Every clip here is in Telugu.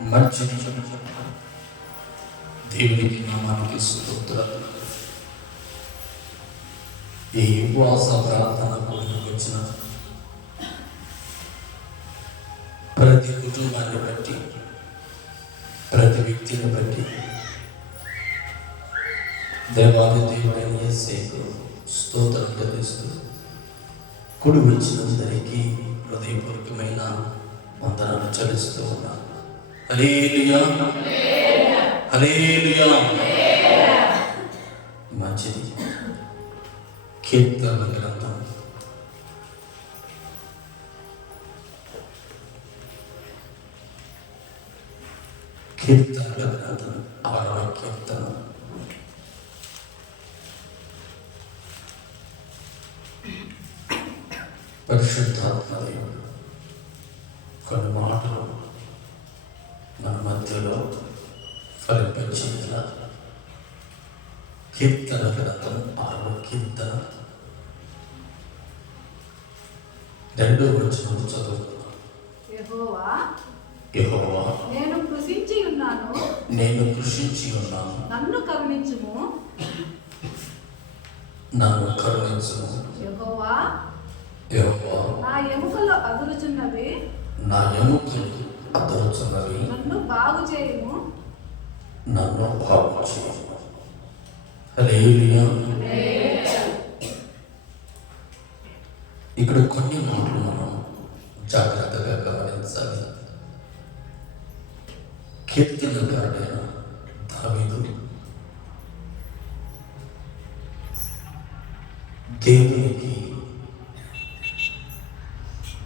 మంచిది. దేవునికి నామానికి స్తోత్రాలు. ఈ ఉపవాస ప్రార్థన కూడికి వచ్చిన ప్రతి కుటుంబాన్ని బట్టి, ప్రతి వ్యక్తిని బట్టి దేవాది దేవుడైన యేసుకు స్తోత్రం చెల్లిస్తూ కూడి వచ్చినందరికీ హృదయపూర్వకమైన వందనాలు చెల్లిస్తూ ఉన్నాను. హల్లెలూయా, హల్లెలూయా. మంచిది. కీర్తనల గ్రంథం 6వ కీర్తన. పరిశుద్ధాత్మ దేవుడు కొన్ని మాటలు మన మధ్యలో ఫలింపచేయాల. కీర్తన గ్రంథం 6వ కీర్తన 2వ వచనం చదువుతున్నాం. యెహోవా, నేను కృషించి ఉన్నాను, నన్ను కరుణించుము. యెహోవా, నా ఎముకలు అదురుచున్నవి, నన్ను బాగు చేయుము. హల్లెలూయా. ఇక్కడ కొన్ని మాటలు మనం జాగ్రత్తగా గమనించాలి. కీర్తనకారుడైన దావీదు దేవునికి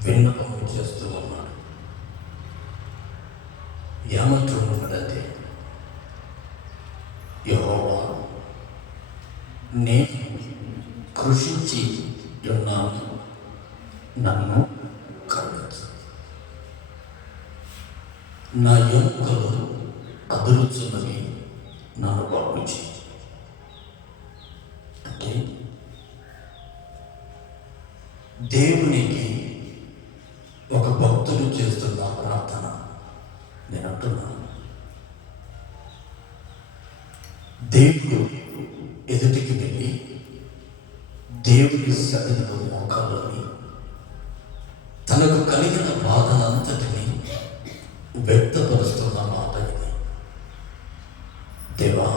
విన్నపం చేస్తూ ఉన్నాడు. ఏమంటూ ఉన్నాడంటే, యెహోవా, నేను కృషించి ఉన్నాను, నన్ను కరుణించు. నా ఎముకలు అదురుచున్నవి, నన్ను బాగు చేయి. అంటే దేవునికి ఒక భక్తుడు చేస్తున్న ప్రార్థన నేను అంటున్నాను. దేవుడు ఎదుటికి వెళ్ళి దేవుని సన్నిధిలో మోకాలని తనకు కలిగిన బాధనంతటిని వ్యక్తపరుస్తున్న మాట ఇది. దేవా,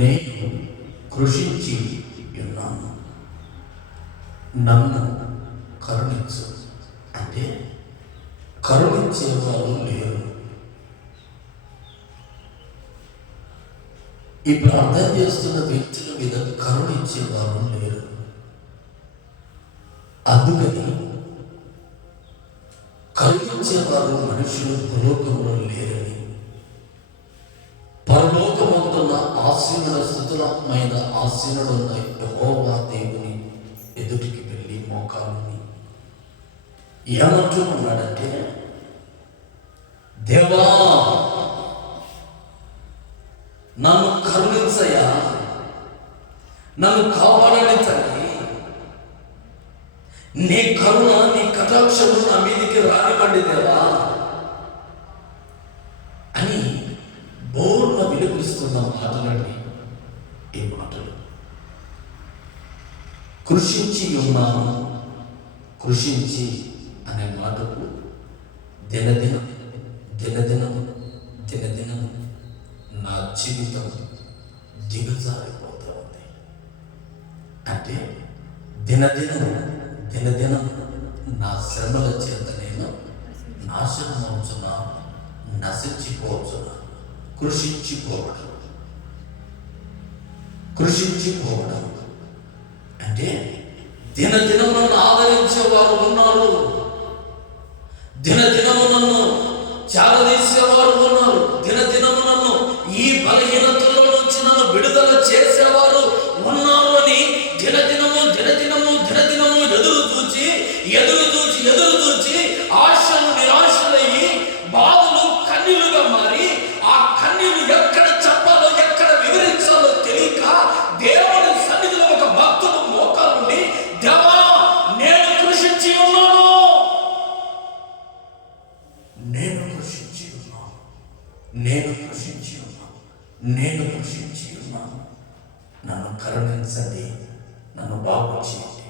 నేను కృషించి ఉన్నాను, నన్ను కరుణించు. అంటే కరుణించేవారు లేరు. ఈ ప్రార్థన చేస్తున్న వ్యక్తుల మీద కరుణించేవారు లేరు. అందుకని కరుణించేవారు మనుషులు భూలోకంలో లేరని, పరలోకమందున్న ఆశీనుల స్థుతులమైన ఆశీనుడున్న యెహోవా దేవుని ఎదుటికి వెళ్ళి మోకాలని ఏమంటూ ఉన్నాడంటే, దేవా, నన్ను కరుణించయ్యా, నన్ను కాపాడని తల్లి, నీ కరుణ, నీ కటాక్షము నా మీదికి రానివ్వండి దేవా అని బోర్న విలుపిస్తున్న మాటలండి. ఈ మాటలు కృషించి ఉన్నాను, కృషించి అనే మాటకు దినదినం దినదినం దినదినం నా జీవితం దిగజారిపోతూ ఉంది. అంటే దినదినం దినదినం నా శ్రమల చేత నేను నాశనం అవుతున్నా, నశించిపోతున్నా. కృషించిపోవడం అంటే దినదినం నన్ను ఆదరించేవారు ఉన్నారు, దినదినము నన్ను చాలదీసేవారు ఉన్నారు, దినదినము నన్ను ఈ బలహీనతలో నుంచి నన్ను విడుదల చేసేవారు ఉన్నారు అని దినదినము దినదినము దినదినము ఎదురు చూచి ఆశలు నిరాశలయ్యి బాధలు కన్నీలుగా మారి, ఆ కన్నీలు ఎక్కడ చెప్పాలో ఎక్కడ వివరించాలో తెలియక దేవుని సన్నిధిలో ఒక భక్తుడు మోకాలుండి, దేవా, నేను కృషించి ఉన్నాను, నేను నేను కృషించి ఉన్నాను, నన్ను కరుణించండి, నన్ను బాగు చేయండి,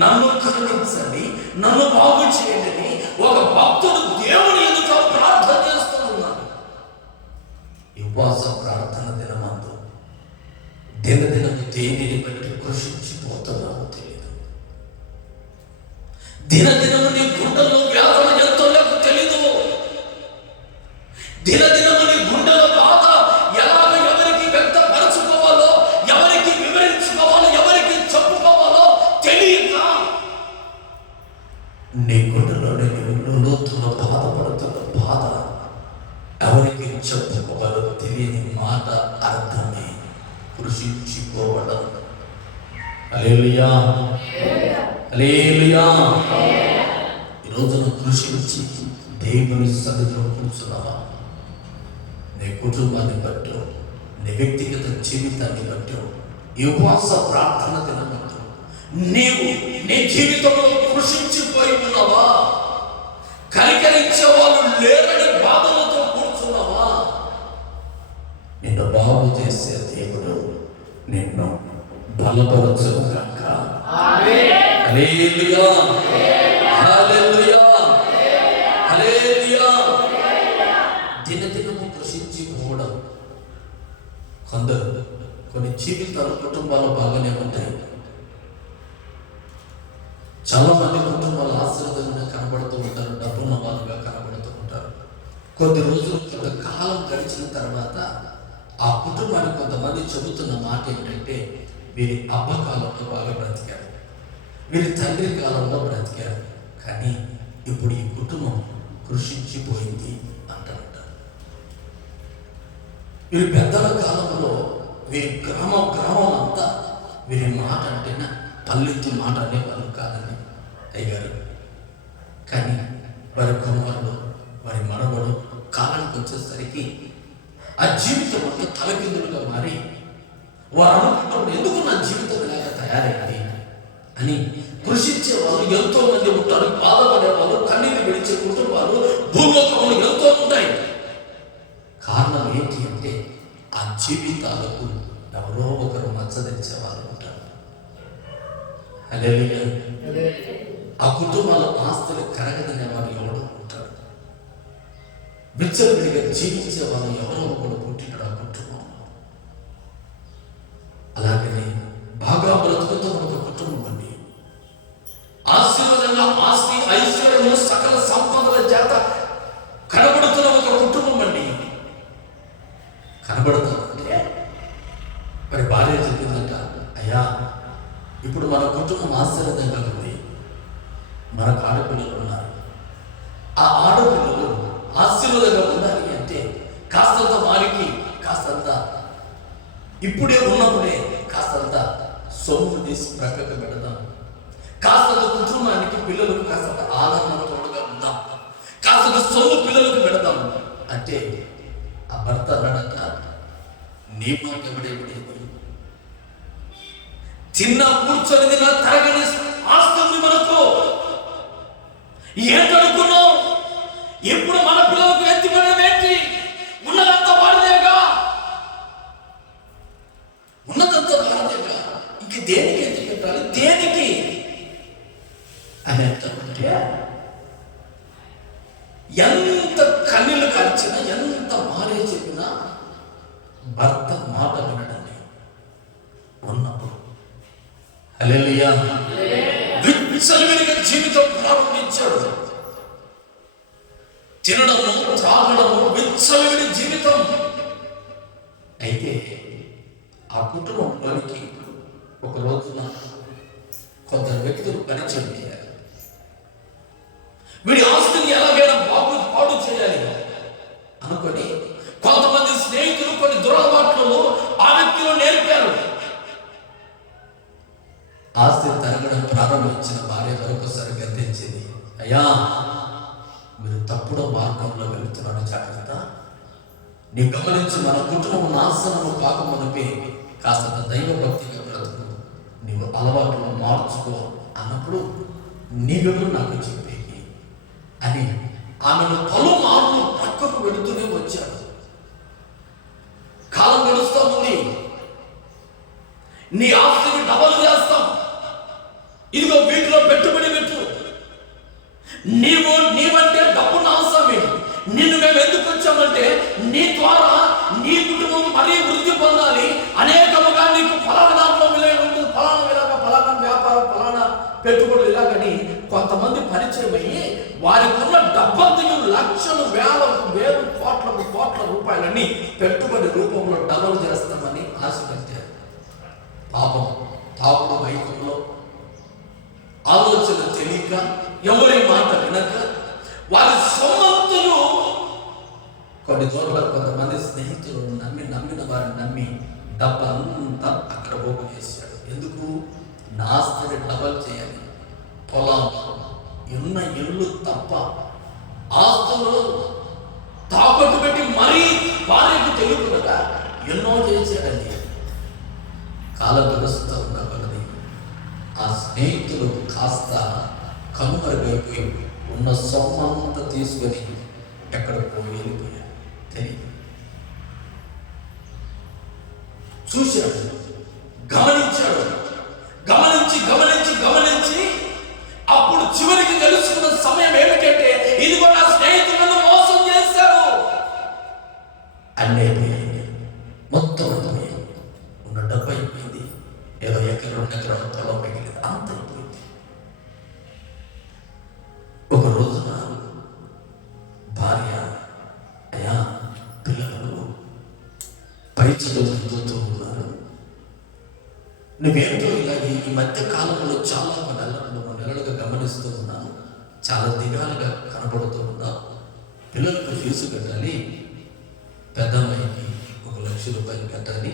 నన్ను కరుణించండి, నన్ను బాగు చేయండి అని ఒక భక్తుడు దేవుని ఎదుట ప్రార్థన చేస్తూ ఉన్నాడు. ఈ ఉపవాస ప్రార్థన దినమందు దినదినము దేనిని బట్టి కృషించిపోతున్నావో తెలియదు. దినదినము నీ గుండెల్లో వ్యాధులు ఎంతో నాకు తెలీదు. దినదినము నీ గుండెల బాధ ఎలాగ ఎవరికి వ్యక్తపరచుకోవాలో, ఎవరికి వివరించుకోవాలో, ఎవరికి చెప్పుకోవాలో తెలియక నీ గుండెలోని లోతులో బాధపడుతున్న బాధ ఎవరికి చెప్పుకోవాలో తెలియని మాట అర్థమే కృషించిపోవడం. హల్లెలూయా, హల్లెలూయా. ఈ రోజున కృషించి దేవుని సన్నిధిలో కూర్చున్నావా? నీ కుటుంబాన్ని బట్టో, నీ వ్యక్తిగత జీవితాన్ని బట్టో, ఈ ఉపవాస ప్రార్థన దినమంటూ నీవు నీ జీవితంలో కృషించిపోయి ఉన్నావా? కనికరించే వాళ్ళు లేరని బాధలతో కూర్చున్నావా? నిన్ను బాగు చేసే దేవుడు నిన్ను బలపరచుగాక. హల్లెలూయా, హల్లెలూయా, హల్లెలూయా. దినదినము కృషించిపోవడం. కొన్ని జీవితాలు కుటుంబాలు బాగానే ఉంటాయి. చాలా మంది కుటుంబాలు ఆశ్రదంగా కనబడుతూ ఉంటారు, డబ్బున్న వాళ్ళుగా కనబడుతూ ఉంటారు. కొద్ది రోజులు కొంతకాలం గడిచిన తర్వాత ఆ కుటుంబానికి కొంతమంది చెబుతున్న మాట ఏంటంటే, వీరి అబ్బ కాలంలో బాగా బ్రతికారు, వీరి తండ్రి కాలంలో బ్రతికారు, కానీ ఇప్పుడు ఈ కుటుంబం కృషించిపోయింది అంటారు. వీరి పెద్దల కాలంలో వీరి గ్రామం అంతా వీరి మాట అంటేనా పల్లెత్తు మాట అనేవాళ్ళు కాదని అయ్యారు. కానీ వారి కుమారుడు, వారి మనవడు కాలానికి వచ్చేసరికి ఆ జీవితం అంతా తలకిందులుగా మారి వారు అనుకుంటారు, ఎందుకు నా జీవితం ఇలాగా తయారైంది అని కృషించే వాళ్ళు ఎంతో మంది ఉంటారు. బాధపడే వాళ్ళు, కన్నీరు విడిచే కుటుంబాలు భూలోకంలో ఎంతో ఉంటాయి. కారణం ఏంటి అంటే ఆ జీవితాలకు ఎవరో ఒకరు మచ్చదించే వాళ్ళు ఉంటారు. హల్లెలూయా. ఆ కుటుంబాల ఆస్తులు కరగదనే వాళ్ళు ఎవరో ఉంటారు. విచ్చలవిడిగా జీవించే వాళ్ళు ఎవరో ఒకరు పుట్టినాడు ఆ కుటుంబంలో. అలాగనే బాగా బ్రతుకుతున్న ఒక కుటుంబం అండి, ఆశీర్వాదంగా ఆస్తి ఐశ్వర్యము సకల సంపదల చేత కనబడుతున్న ఒక కుటుంబం అండి. కనబడుతుందంటే మరి భార్య చెప్పిందంట, అయ్యా ఇప్పుడు మన కుటుంబం ఆశీర్వాదంగా ఉంది, మనకు ఆడపిల్లలు ఉన్నారు, ఆ ఆడపిల్లలు ఆశీర్వాదంగా ఉండాలి అంటే కాస్తంత వారికి కాస్తంత ఇప్పుడే ఉన్నప్పుడే కాస్తంత సొమ్ము తీసి ప్రక్కకు పెడదాం, కాస్తంత కుటుంబానికి పిల్లలకు కాస్తంత ఆదరణతోడుగా ఉందాం, కాస్తంత సొమ్ము పిల్లలకు పెడదాం అంటే ఆ భర్త అన్నాడట, నీ మాట ఎవడేది చిన్న కూర్చొని నా తరగని ఆస్తుంది మనకు ఏంటనుకున్నావు? ఎప్పుడు మన పిల్లలకు ఎత్తిపడడం ఏంటి? ఉన్నదంతా వాడిదేగా, ఉన్నదంతా వాడిదేగా, ఇంక దేనికి ఎత్తి పెట్టాలి, దేనికి అని అంటే ఎంత కన్నీళ్ళు కాల్చినా, ఎంత మారే చెప్పినా భర్త మాట వినడని ఉన్నప్పుడు హల్లెలూయా విచ్చలవిడిగా జీవితం ప్రారంభించాడు. తినడము, త్రాగడము, విచ్చలవిడి జీవితం. అయితే ఆ కుటుంబంలోనికి ఒక రోజున కొందరు వ్యక్తులు పరిచయం చేయాలి. వీడి ఆస్తిని ఎలాగైనా పాడు చేయాలి అనుకొని కొంతమంది స్నేహితులు కొన్ని దురలవాట్లను ఆ వ్యక్తిలో నేర్పారు. ఆస్తి తరగడం ప్రారంభించిన భార్య మరొకసారి గద్దించింది, అయ్యా మీరు తప్పుడు మార్గంలో వెళుతున్నాడు, జాగ్రత్త. నీ గమనించి మన కుటుంబం నాశనము కాకమునిపే కాస్త దైవభక్తిగా బ్రతుకు, నీవు అలవాటును మార్చుకో అన్నప్పుడు నీవెవరు నాకు చెప్పేది అని ఆమెను పలు మార్లు పక్కకు వెళుతూనే వచ్చాడు. నీ ఆస్తిని డబల్ చేస్తాం, ఇదిగో వీటిలో పెట్టుబడి పెట్టు. నీవంటే డబ్బును అవసరమే. నిన్ను మేము ఎందుకు వచ్చామంటే నీ ద్వారా నీ కుటుంబం మరీ వృద్ధి పొందాలి, అనేకముగా నీకు ఫలానా దాంట్లో విలువ ఉంటుంది, ఫలానా ఇలాగా, ఫలానా వ్యాపారం, ఫలానా పెట్టుబడులు ఇలాగని కొంతమంది పరిచయం అయ్యి వారికి ఉన్న డబ్బంతయు లక్షలు వేలు కోట్ల రూపాయలని పెట్టుబడి రూపంలో డబల్ చేస్తామని ఆశ పెట్టారు. పాపం తాగుడు వైద్యంలో ఆలోచన తెలియక, ఎవరి మాట వినక, వారి సొమ్మంతులు కొన్ని చోట్ల కొంతమంది స్నేహితులు నమ్మిన వారిని నమ్మి డబ్బంతా అక్కడ పోగు చేశాడు. ఎందుకు? నా ఆస్తిని డబల్ చేయాలి, పొలం ఉన్న ఇల్లు తప్ప ఆస్తులు తాకట్టు పెట్టి మరీ భార్యకు తెలియకుండా ఎన్నో చేశాడండి. కాలం గడుస్తూ ఉన్న కొలది ఆ స్నేహితులు కాస్త కనుమరుగైపోయి ఉన్న సొమ్మంతా తీసుకొని ఎక్కడికో వెళ్ళిపోయాడు. తెలియదు. చూశాడు, గమనించాడు. గమనించి అప్పుడు చివరికి తెలుసుకున్న సమయం ఏమిటంటే, ఇదిగో నా స్నేహితులను మోసం చేశారు. అన్నీ మొత్తం అయిపోయింది. ఉన్న డబ్బు అయిపోయింది. ఏదో ఎకరం పొలం మిగిలింది, అంత అయిపోయింది. ఒక రోజున భార్య, అయ్యా పిల్లలు పై చదువుతూ ఉన్నారు, నువ్వేంటో ఇలాగే ఈ మధ్య కాలంలో చాలా నెలలుగా గమనిస్తూ ఉన్నాను, చాలా దిగాలుగా కనపడుతూ ఉన్నావు. పిల్లలకు ఫీజు కట్టాలి, పెద్దమ్మాయికి 1,00,000 రూపాయలు కట్టాలి,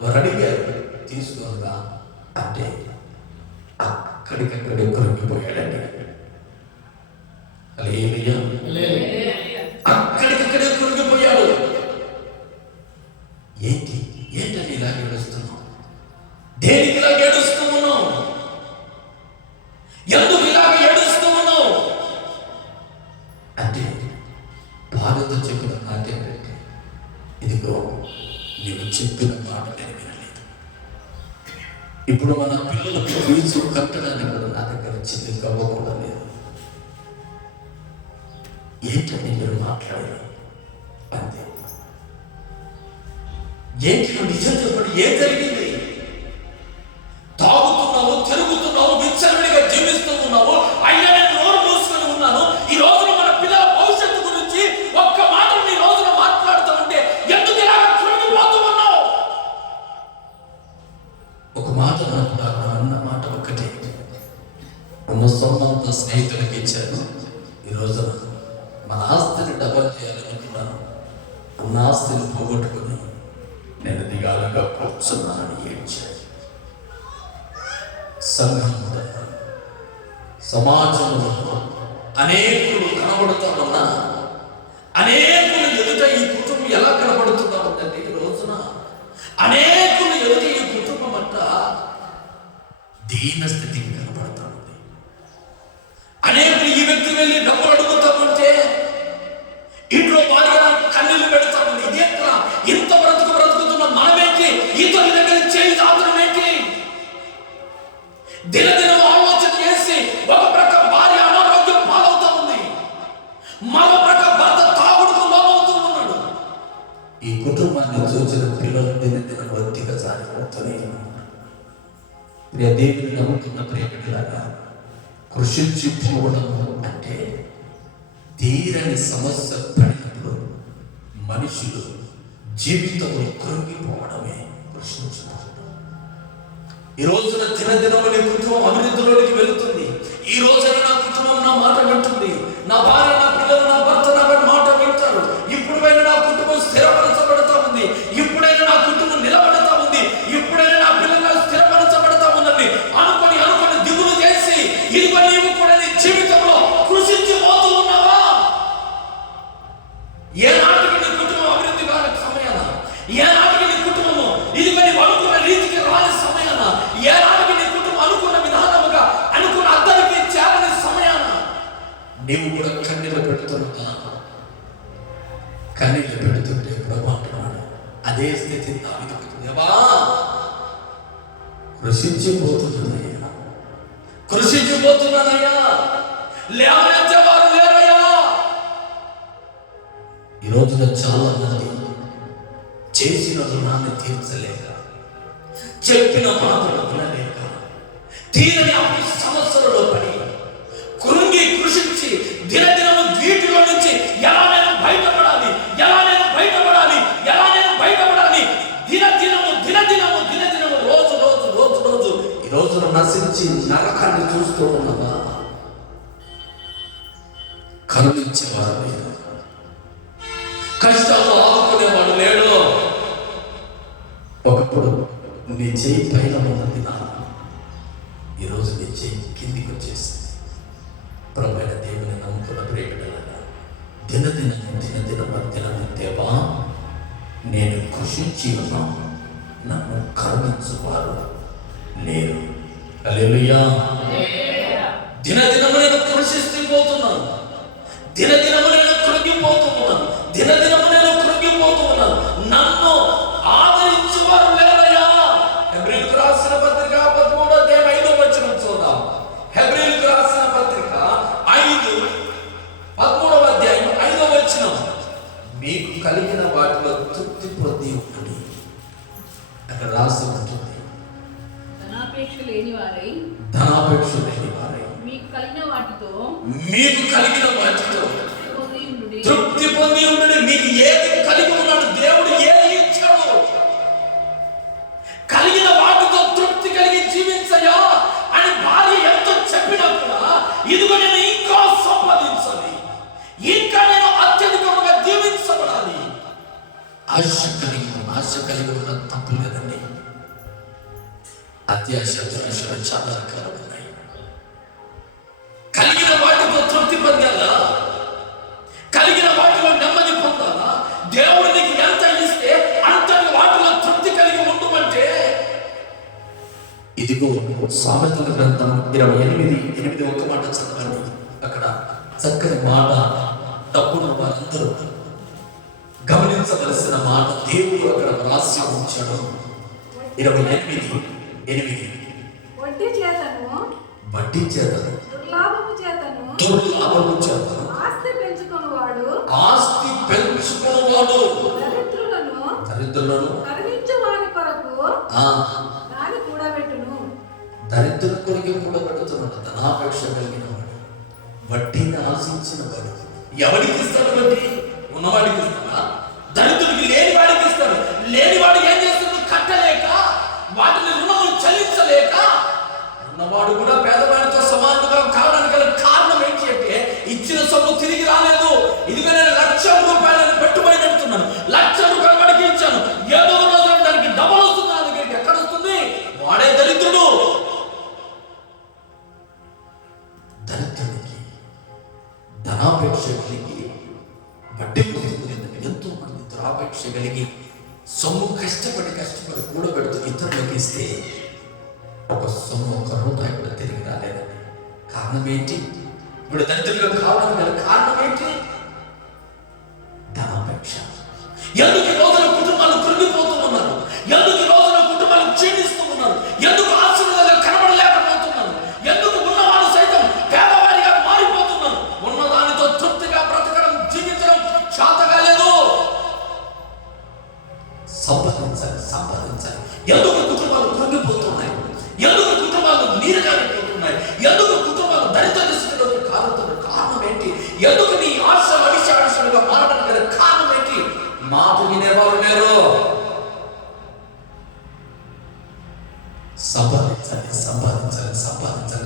వారు అడిగారు తీసుకోగా అంటే అక్కడికక్కడే కొరికిపోయాడండి. అక్కడికక్కడే కొరికిపోయాడు. ఏంటని ఇలా ఏడుస్తున్నావు? దేనికి ఇలా ఏడుస్తూ ఉన్నావు? ఎందుకు ఇలాగ ఏడుస్తూ ఉన్నావు అంటే భార్యతో చెప్పిన మాట ఏంటంటే, ఇదిగో నీవు చెప్పిన మాట నేను వినలేదు, ఇప్పుడు మన పిల్లలకు ఫీజు కట్టడానికి కూడా నా దగ్గర చిల్లి కవ్వకుండా లేదు. ఏంటని మీరు మాట్లాడారు అంతే. ఏంటి నిజం చెప్పండి, ఏం జరిగింది? తాగుతున్నావు, తిరుగుతున్నావు, విచ్చలవిడిగా జీవిస్తూ ఉన్నావు, అయినా నేను నోరు మూసుకొని ఉన్నాను. ఈ రోజున మన పిల్లల భవిష్యత్తు గురించి ఒక్క మాట నీ రోజున మాట్లాడుతూ ఉంటే ఎందుకు ఇలా కృంగిపోతూ ఉన్నావు? ఒక మాట అన్న మాట ఒక్కటే, ఉన్న సొమ్మంతా స్నేహితులకి ఇచ్చాను. ఈ రోజున మన ఆస్తిని డబల్ చేయాలనుకున్నాను, ఉన్న ఆస్తిని పోగొట్టుకుని నేను దిగాలుగా కూర్చున్నానని ఏడ్చాను. సంఘంలో, సమాజంలో అనేకులు కనబడుతూ ఉన్నా, అనేకులు ఎదుట ఈ కుటుంబం ఎలా కనబడుతుందా ఉందండి? ఈ రోజున అనేకులు ఎదుట ఈ కుటుంబం అంట దీన స్థితికి కనబడతా ఉంది. అనేకులు ఈ వ్యక్తి వెళ్ళి డబ్బులు అడుగుతా ఉంటే ఇంట్లో భార్య కన్నీళ్లు పెడతా ఉంది. ఇదేంట్రా, ఇంత బ్రతుకుతున్న మనమేంటి, ఇతరుల దగ్గర చేయి దాతడం ఏంటి? దినదినం ఆలోచన చేసి ఒక ప్రక్క భార్య అనారోగ్యం పాలవుతా ఉంది, మరో ప్రక్క భర్త తాగుడుకు లోనవుతూ ఉన్నాడు. ఈ కుటుంబాన్ని చూసిన పిల్లలు దినదినం ఒత్తిగా సాగిపోతూనే ఉన్నారు. ప్రియ దేవుని నమ్ముకున్న ప్రేమికులాగా కృషించిపోవడం అంటే తీరని సమస్య పడినప్పుడు మనుషులు జీవితంలో కృంగిపోవడమే కృషించుకోవడం. ఈ రోజున దినదినము నీ కుటుంబం అభివృద్ధిలోనికి వెళుతుంది. ఈ రోజున నా కుటుంబం నా మాట వింటుంది, నా భార్య, నా పిల్లలు, నా భర్త నా మాట వింటారు. ఇప్పుడైనా నా కుటుంబం స్థిరపరచబడతా ఉంది, ఇప్పుడైనా నా కుటుంబం నిలబడతా ఉంది, ఇప్పుడైనా నా పిల్లలు స్థిరపరచబడతా ఉందండి అనుకొని దిగులు చేసి ఇదిగో నీవు కూడా నీ జీవితంలో కృషించిపోతూ ఉన్నావా? ఏ నాటికి నీ కుటుంబం అభివృద్ధి కాని సమయాన, ఏ నాటికి నీ కుటుంబము ఇదిగో నీవు అనుకున్న రీతికి రాని సమయాన, ఏ నాటికి నీ కుటుంబం అనుకున్న విధానముగా అనుకున్న అద్దరికి చేరని సమయాన నీవు కూడా కన్నీళ్ళు పెడుతున్నా. కన్నీళ్ళు పెడుతుంటే ప్రభు అంటున్నాడు, అదే స్థితి దావీదుకు, దేవా కృషించిపోతున్నానయ్యా, కృషించిపోతున్నానయ్యా, లేవనెత్తేవారు లేరయ్యా. ఈ రోజున చాలా మంది చేసిన రుణాన్ని తీర్చలేక, చెప్పిన మాటలు వినలేక, తీరని అప్పు సమస్యలలో పడి కృంగి కృషించి దినదినము వీటిలో నుంచి ఎలా నేను బయటపడాలి, ఎలా నేను బయటపడాలి, ఎలా నేను బయటపడాలి, దినదినము దినదినము దినదినము రోజు రోజు రోజు రోజు ఈ రోజున నశించి నరకాన్ని చూస్తూ ఉన్నదా? కరుణించేవాడు లేడు, కష్టాలు ఆదుకునేవాడు లేడు. ఒకప్పుడు నీ చేయి పైన ఉన్నది నా, ఈరోజు నీ చేయి కిందికి వచ్చేసింది. ప్రభువైన దేవుని నమ్ముకున్న ప్రేమికులారా, దినదిన దేవా, నేను కృషించి ఉన్నాను, నన్ను కరుణించువారు లేరు. హల్లెలూయా. దినదినము నేను కృషిస్తూ పోతున్నాను, దినదినము నేను కృంగిపోతున్నాను, దినదినము నేను కృంగిపోతున్నాను, నన్ను ఆదరించువారు లేరయ్యా. హెబ్రీయులకు రాసిన పత్రిక 13వ అధ్యాయం 5వ వచనం చూద్దాం. హెబ్రీయులకు రాసిన పత్రిక 13వ అధ్యాయం 5వ వచనం. మీకు కలిగిన వాటిలో తృప్తి పొంది ఉంటుంది. అక్కడ రాసి ఉంటుంది, ధనాపేక్ష లేని వారై మీకు కలిగిన వాటితో తృప్తి పొంది ఉండు. మీకు ఏది కలిగి ఉన్నాడు, దేవుడు ఏది ఇచ్చాడు, కలిగిన వాటితో తృప్తి కలిగి జీవించయా అని భార్య ఎంతో చెప్పినా కూడా, ఇదిగో నేను ఇంకా సంపాదించాలి, ఇంకా నేను అత్యధికంగా దీవించబడాలి, ఆశ కలిగి ఉన్న తప్పు లేదండి. అత్యాశ దురాశలు చాలా రకాలు ఉన్నాయి. కలిగిన వాటితో తృప్తి పొందాలా, కలిగిన వాటిలో నెమ్మది పొందాలా, దేవుడు నీకు ఎంత ఇస్తే అంతటి వాటిలో తృప్తి కలిగి ఉండమంటే, ఇదిగో సామెతల గ్రంథం 28:8 ఒక్క మాట చదవండి. అక్కడ చక్కని మాట, తప్పుడు వారందరూ గమనించవలసిన మాట దేవుడు అక్కడ రాసి ఉంచాడు. 28:8 వడ్డీ చేతను దుర్లాభము చేతను ఆస్తి పెంచుకున్నవాడు దరిద్రులను దరిద్రుల కొరకు కూడబెడుతున్నాడు. ధనాపేక్ష కలిగిన వాడు, వడ్డీని ఆశించిన వాడు. ఎవరికి ఇస్తాడు వడ్డీ? ఉన్నవాడికి ఇస్తాడా? దరిద్రుడికి లేని వాడికి ఇస్తాడు. లేని వాడికి ఏం చేస్తుంది? కట్టలేక, వాటిని రుణములు చెల్లించలేక, ఉన్నవాడు కూడా పేదవాడితో సమానంగా కావడానికి గల కారణం ఏంటి అంటే, ఇచ్చిన సొమ్ము తిరిగి రాలేదు. ఇదిగో నేను ₹1,00,000 పెట్టుబడి పెడుతున్నాను, ₹1,00,000 వాడికి ఇచ్చాను, ఏదో రోజు దానికి డబల్ వస్తుంది, నా దగ్గరికి ఎక్కడ వస్తుంది? వాడే దరిద్రుడు. దరిద్రుడికి ధనాపేక్ష కలిగి వడ్డీ పొందుకునేందుకు ఎంతో మంది దురాపేక్ష కలిగి సొమ్ము కష్టపడి కూడబెడుతూ ఇతరులకు ఇస్తే ఒక సొమ్ము ₹1 కూడా తిరిగి రాలేదండి. కారణం ఏంటి? ఇప్పుడు దరిద్రులుగా కావడం గల కారణం ఏంటి? ధనాపేక్ష. ఎందుకు ఈ రోజున కుటుంబాలు కృంగిపోతూ ఉన్నారు? ఎందుకు ఈ రోజున కుటుంబాలు క్షీణిస్తూ ఉన్నారు? ఎందుకు ఆశీర్వాదాలు కనబడలేకపోతున్నారు? ఎందుకు ఉన్నవాళ్ళు సైతం పేదవారిగా మారిపోతున్నారు? ఉన్నదానితో తృప్తిగా బ్రతకడం, జీవించడం చేతకాలేదు. సంపాదించాలి. ఎందుకు కుటుంబాలు కృంగిపోతున్నాయి? ఎందుకు కుటుంబాలు నీరుగారిపోతున్నాయి? ఎందుకు కుటుంబాలు దరిద్ర స్థితిలోకి కాలుతున్నారు? కారణం ఏంటి? ఎందుకు నీ ఆశలు అడిశాడుగా మారడం గల కారణం ఏంటి? మాట వినేవారు లేరు.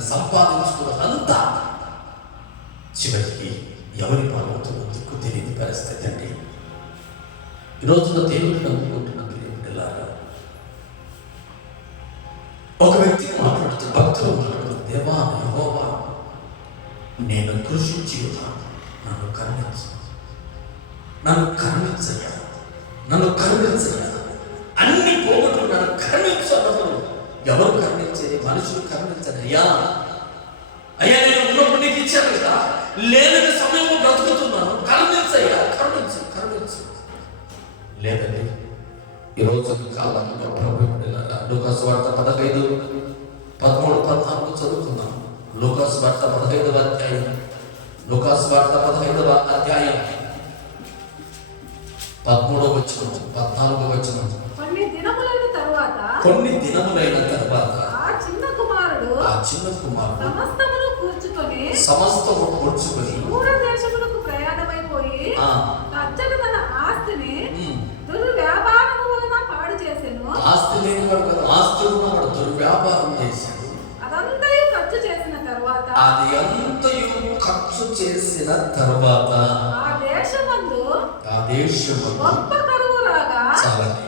సంపాదించుకున్నంతా చివరికి ఎవరి పాల్గొతుందో దిక్కు తెలియని పరిస్థితి అండి. ఈ రోజున దేవుడిని నమ్ముకుంటున్న పిల్లలారా, ఒక వ్యక్తి మాట్లాడుతూ, భక్తులు మాట్లాడుతూ, దేవా యెహోవా, నేను కృషించి ఉన్నాను, నన్ను కరుణించయ్యా, అన్ని పోగొట్టు నన్ను కరుణించన్నప్పుడు ఎవరు కరుణించేది? మనుషులు కరుణించదు. అయ్యా నేను ఉన్నప్పుడు నీకు ఇచ్చాను కదా, లేని సమయంలో బ్రతుకుతున్నాను, కరుణించయ్యా, కరుణించు. లేదండి, ఈరోజు కాలంలో ప్రభు లూకాసు వార్త 15, 13, 14 చదువుకుందాం. లూకాసు వార్త 15వ అధ్యాయం. లూకాసు వార్త 15వ అధ్యాయం 13వ వచనం, 14వ వచనం. కొన్ని దినములైన తరువాత ఆ చిన్న కుమారుడు సమస్తము కూర్చుకొని దూర దేశములకు ప్రయాణమైపోయి అచ్చట తన ఆస్తిని దుర్వ్యాపారము వలన పాడు చేసెను. ఆస్తి లేనివాడు కదా, ఆస్తి ఉన్నవాడు దుర్వ్యాపారం చేశాడు. అదంతయు ఖర్చు చేసిన తర్వాత అది అంతయు ఖర్చు చేసిన తర్వాత ఆ దేశమందు గొప్ప కరువు రాగా, చాలండి,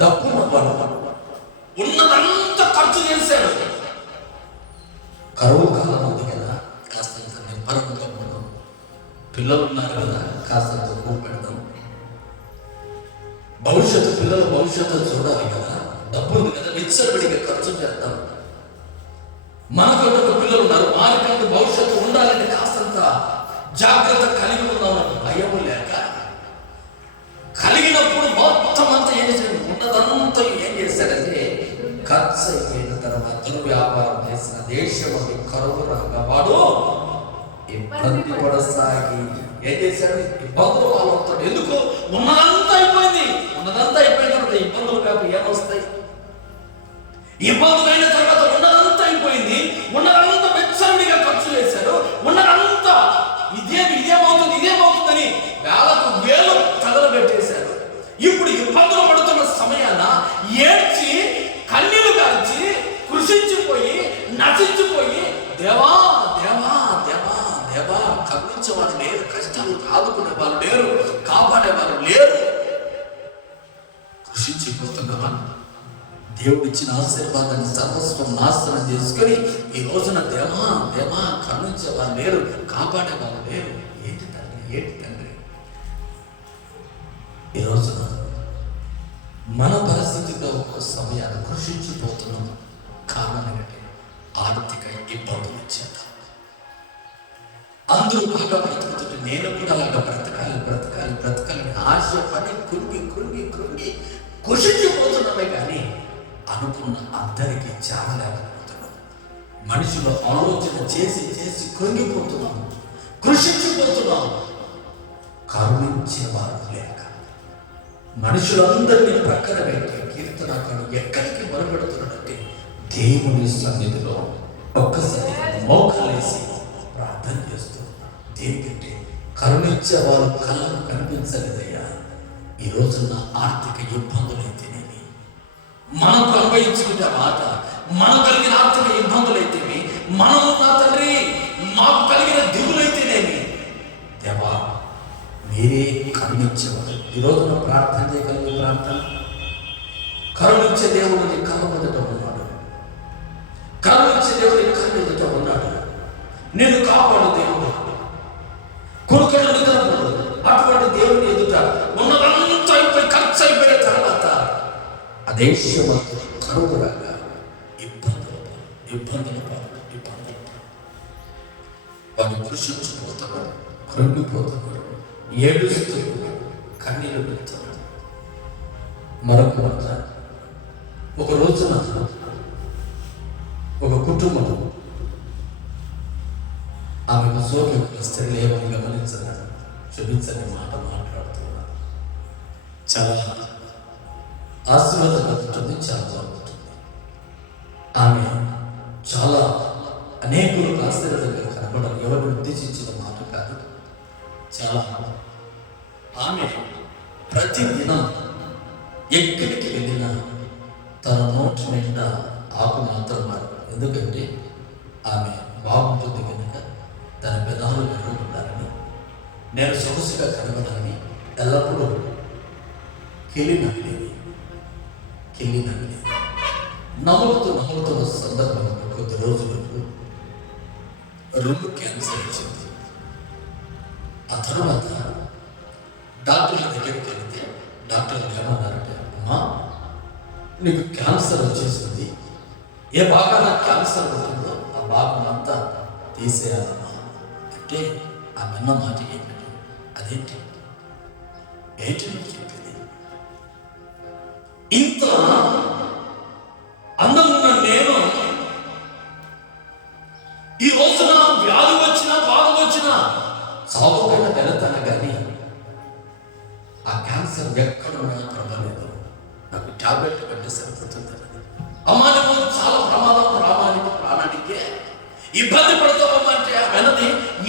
డబ్బు ఉన్నదంతా ఖర్చు చేశాడు. కరువు కాలం ఉంది కదా, కాస్త నిమ్మరంగా ఉండడం, పిల్లలు ఉన్నారు కదా, కాస్త తక్కువ పెడదాం, పిల్లల భవిష్యత్తు చూడాలి కదా, డబ్బు ఉంది కదా, విచ్చలవిడిగా ఖర్చు చేద్దాం. మనకంటే పిల్లలు ఉన్నారు, వారికంటే భవిష్యత్తు ఉండాలంటే కాస్తంత జాగ్రత్త కలిగి ఉన్నామని భయం లేక, కలిగినప్పుడు మొత్తం అంతా ఏం చేశాడు, ఉన్నదంతా ఏం చేశాడంటే ఖర్చు అయిపోయిన తర్వాత వ్యాపారం చేసిన దేశం కరువు రాగా వాడు ఇబ్బంది పడసాగి ఏం చేశాడు, ఇబ్బందులు పాలవుతాడు. ఎందుకు? ఉన్నదంతా అయిపోయింది. ఉన్నదంతా అయిపోయిన తర్వాత ఇబ్బందులు కాక ఏమొస్తాయి? ఇబ్బందులు అయిన తర్వాత ఉన్నదంతా అయిపోయింది. ఉన్నదంతా వెచ్చడిగా ఖర్చు చేశారు. ఉన్నదంతా ఇదేమవుతుందని వేలకు వేలు తగలబెట్టేశారు. ఇప్పుడు ఇబ్బందులు పడుతున్న సమయాన ఏడ్చి కన్నీళ్లు కాల్చి కృషించిపోయి నశించిపోయి దేవా దేవా దేవా దేవా కరుణించేవారు లేరు, కష్టాలు ఆదుకునే వారు లేరు, కాపాడేవారు లేరు, కృషించిపోతున్నవా? దేవుడిచ్చిన ఆశీర్వాదాన్ని సర్వస్వం నాశనం చేసుకుని ఈ రోజున దేవా దేవా కరుణించేవారు లేరు, కాపాడేవారు లేరు. ఏంటి తండ్రి ఈ రోజున మన పరిస్థితితో ఒక సమయాన్ని కృషించిపోతున్నాం. కారణం ఏంటంటే ఆర్థిక ఇబ్బందులు చేత. అందరూ బాగా బ్రతుకుతుంటే నేను కూడా అలాగా బ్రతకాలని ఆశపడి కృంగి కృషించిపోతున్నామే కానీ అనుకున్న అందరికీ చేరలేకపోతున్నాం. మనుషులు ఆలోచన చేసి కృంగిపోతున్నాం, కృషించిపోతున్నాం. కరుణించేవారు లేక మనుషులందరినీ ప్రక్కన పెట్టి కీర్తనకాడు ఎక్కడికి మొరపెడుతున్నాడంటే దేవుని సన్నిధిలో ఒక్కసారి మోకాలేసి ప్రార్థన చేస్తున్నాడు. దేనికంటే కరుణించే వారు కళ్ళకు కనిపించలేదయ్యా. ఈ రోజున ఆర్థిక ఇబ్బందులైతేనేమి, మనకు అనుభవించుకునే మాట, మనకు కలిగిన ఆర్థిక ఇబ్బందులైతేమి, మనము నా తండ్రి మాకు కలిగిన దిగులైతేనేమి, దేవా మీరే కరుణించేవాడు. ఈ రోజున ప్రార్థన చేయగలిగే ప్రార్థన, కరుణించే దేవుడు నీ కళ్ళ మొదట ఉన్నాడు, కరుణించే దేవుడు నీ కళ్ళ ఎదుట ఉన్నాడు. నేను కాపాడు దేవుడు, కొడుకుడు నిద్రపోడు. అటువంటి దేవుని ఎదుట ఉన్నదంతా అయిపోయి ఖర్చు అయిపోయిన తర్వాత అదే కరువు రాగా ఇబ్బందులు వాడు కృషించిపోతున్నాడు, కృంగిపోతున్నాడు, ఏడుస్తూ కన్నీళ్ళు పెడుతున్నాడు. మరొక వద్ద ఒక రోజున ఒక కుటుంబం ఆమెకు సోకి వస్తే లేవని గమనించలేదు, క్షమించని మాట మాట్లాడుతున్నారు. చాలా ఆశీర్వాదపడుతుంది, చాలా బాగుంటుంది. ఆమె చాలా అనేకులకు ఆశీర్వాదంగా కనపడాలి. ఎవరిని ఉద్దేశించిన మాట కాదు. చాలా ఆమె ప్రతి దినం ఎక్కడికి వెళ్ళినా తన నోటి నిండా ఆకు మాత్రం మారు. ఎందుకంటే ఆమె బాగుంటుంది కనుక తన పెదాలు ఎర్రగుండాలని, నేను సొగసుగా కనబడాలని ఎల్లప్పుడూ కెళ్ళి నవ్వేది. నవ్వుతున్న సందర్భంలో కొద్ది రోజులకు 2 క్యాన్సర్ వచ్చింది. ఆ తర్వాత డాక్టర్ల దగ్గరికి వెళితే డాక్టర్లు ఏమన్నారంటే, అమ్మా నీకు క్యాన్సర్ వచ్చేసింది, ఏ భాగాన క్యాన్సర్ ఉంటుందో ఆ భాగం అంతా తీసేయాలమ్మా అంటే ఆ విన్న మాట ఏంటంటే, అదేంటి నువ్వు చెప్పేది? అందమున్న నేను ఈ రోజున వ్యాధి వచ్చినా బాధ వచ్చినా సాగుకైనా వెళతాను కానీ ఆ క్యాన్సర్ ఎక్కడ ఉన్నా పర్వాలేదు, నాకు టాబ్లెట్ కంటే సరిపోతుంది. అమ్మా నువ్వు చాలా ప్రమాదం, ప్రాణానికి ఇబ్బంది పడతావమ్మంటే వెనది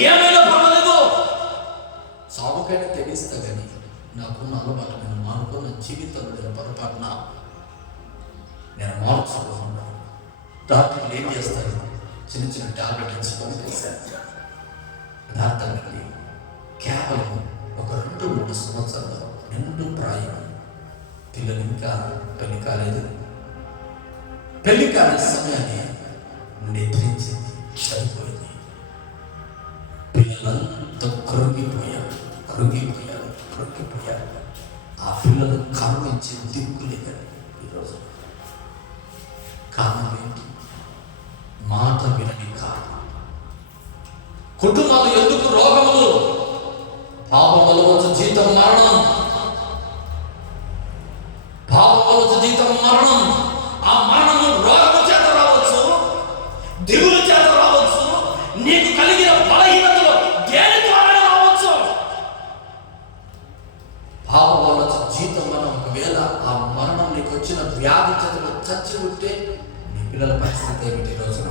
ఏమైనా పర్వాలేదు, సాగుకైనా తెగిస్తా కానీ నాకున్న అలవాటు నేను మానుకున్న జీవితంలో నేను పొరపాటున నేను మార్చుకున్నాను. డాక్టర్లు ఏం చేస్తారు, చిన్న చిన్న టాబ్లెట్ ఇచ్చి పంపిస్తారు. యథార్థంగా కేవలం ఒక 2-3 సంవత్సరాలు నిండు ప్రాయం, పిల్లలు ఇంకా పెళ్లి కాలేదు. పెళ్లి కాని సమయాన్ని నిద్రించింది, చనిపోయింది. పిల్లలంతా కృంగిపోయారు. ఆ పిల్లలు కరుణించి దిక్కులేదని ఈరోజు కారణం ఏంటి? మాట వినని కారణం. కుటుంబాలు ఎందుకు రోగములు? పాపముల వచ్చి జీతం మరణం. ఆ మరణము రోగము చేత రావచ్చు, దిగులు చేత రావచ్చు, నీకు కలిగిన బలహీనతలో దేని ద్వారా రావచ్చు. పాపం వల్ల జీతం మనం ఒకవేళ ఆ మరణం నీకు వచ్చిన వ్యాధి చేతలో చచ్చి ఉంటే నీ పిల్లల పరిస్థితి ఏమిటి? రోజున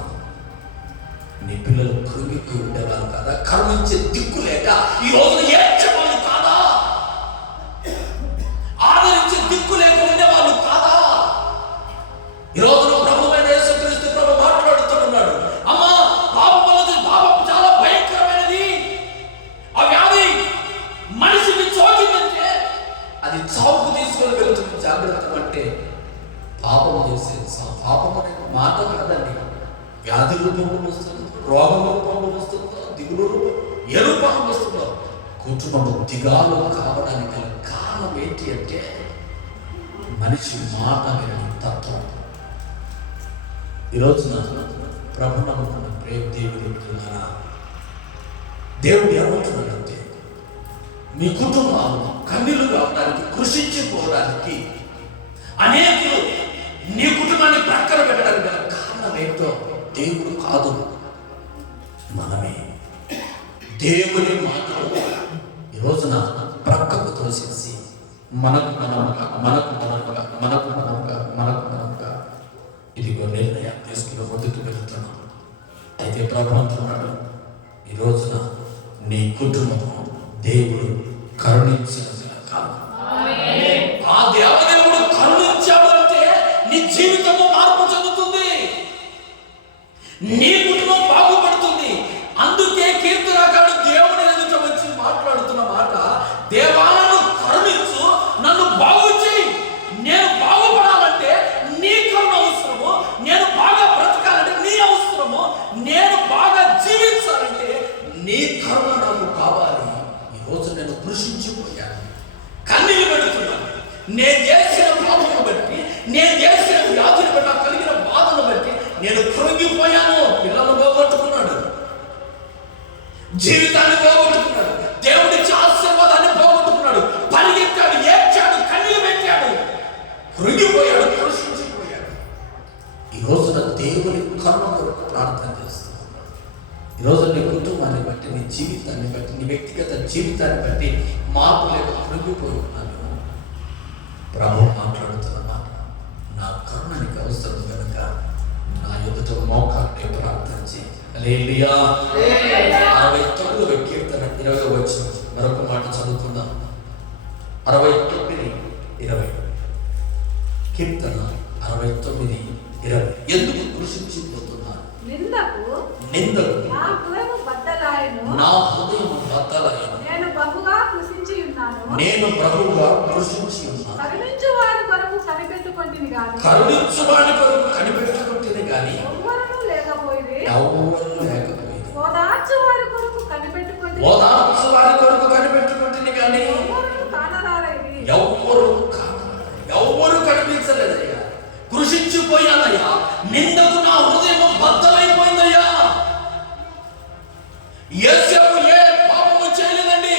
నీ పిల్లలు కృంగిపోయి ఉండేవాళ్ళు కాదా? కరుణించే దిక్కు లేక ఈ రోజున ఏడ్చేవాళ్ళు కాదా? ఆదరించే దిక్కు లేక ఉండేవాళ్ళు కాదా? ఈ రోజున ప్రభువైన యేసుక్రీస్తు ప్రభు మాట్లాడుతున్నాడు. అమ్మా, పాపం చాలా భయంకరమైనది. ఆ వ్యాధి మనిషిని సోకిందంటే అది చావుకు తీసుకొని వెళ్తుంది. జాగ్రత్త అంటే పాపం చేసే పాపం అనే మాట కాదండి. వ్యాధి రూపంలో వస్తుంది, రోగం రూపంలో వస్తుందో, దిగులు రూపం ఏ రూపంలో వస్తుందో కుటుంబం దిగాలు కావడానికి గల కారణం ఏంటి అంటే మనిషి మాట వినని తత్వం. ఈరోజున ప్రభు నమ్ముకున్న ప్రేమ దేవుడు ఏమంటున్నాడంటే మీ కుటుంబాలు కన్నీళ్లు కావడానికి, కృషించిపోవడానికి, అనేకులు నీ కుటుంబాన్ని ప్రక్కన పెట్టడానికి గల కారణం ఏంటో దేవుడు కాదు, మనమే. దేవుని మాటలు ఈ రోజున ప్రక్కకు తోసేసి మనకు మనముగా ఇదిగో నిర్ణయం తీసుకుని ముందుకు వెళ్తున్నాం. అయితే ప్రభు అంటున్నాడు, ఈ రోజున నీ కుటుంబం దేవుడు కరుణించిన కాలం. ఆ దేవదేవుడు కరుణించాడు అంటే నీ జీవితము మార్పు చెందుతుంది, నీ కుటుంబం బాగుపడుతుంది. అందుకే కీర్తనకారుడు దేవుని ఎదుట వచ్చి మాట్లాడుతున్న మాట, దేవా నన్ను కరుణించు, నన్ను బాగు చేయి. నేను బాగుపడాలంటే నీ కరుణ అవసరము, నేను బాగా బ్రతకాలంటే నీ అవసరము, నేను బాగా జీవించాలంటే నీ కరుణ నాకు కావాలి. ఈరోజు నేను కృషించిపోయాను, కన్నీళ్ళు పెడుతున్నాను. నేను చేసిన పాపను బట్టి, నేను చేసిన వ్యాధిని బట్టి, నాకు కలిగిన బాధను బట్టి నేను కృంగిపోయాను. పిల్లలు పోగొట్టుకున్నాడు, జీవితాన్ని పోగొట్టుకున్నాడు, దేవుడిచ్చి ఆశీర్వాదాన్ని పోగొట్టుకున్నాడు, పరిగెత్తాడు, ఏడ్చాడు, కన్నీళ్ళు పెట్టాడు, కృంగిపోయాడు, కృషించిపోయాడు. ఈ రోజున దేవుని కరుణ కొరకు ప్రార్థన చేస్తున్నాడు. ఈరోజు నీ కుటుంబాన్ని బట్టి, నీ జీవితాన్ని బట్టి, నీ వ్యక్తిగత జీవితాన్ని బట్టి మార్పు లేక కృంగిపోయి ఉన్నాను. ప్రభు మాట్లాడుతున్న మాట, నా కరుణ నీకు అవసరం కనుక నా ఎదుట మోకాళ్ళే ప్రార్థన చేయి. హల్లెలూయా. 69వ కీర్తన 20వ వచనం మరొక మాట చదువుకుందాం. 69:20 కీర్తన 69:20. ఎందుకు కృషించిపోతున్నారు? నిందకు నా హృదయం బద్దలాయను. నేను బహుగా కృషించి ఉన్నాను. కరుణించు వారి కొరకు కనిపెట్టుకొంటిని గాని ఎవ్వరూ లేకపోయిరి. ఓదార్చు వారి కొరకు కనిపెట్టుకొంటిని గాని ఎవ్వరూ కనిపించలేదయ్యా. కృషించిపోయానయ్యా, నిందకు నా హృదయం బద్దలైపోయిందయ్యా. యోసేపు ఏ పాపము చేయలేదండి,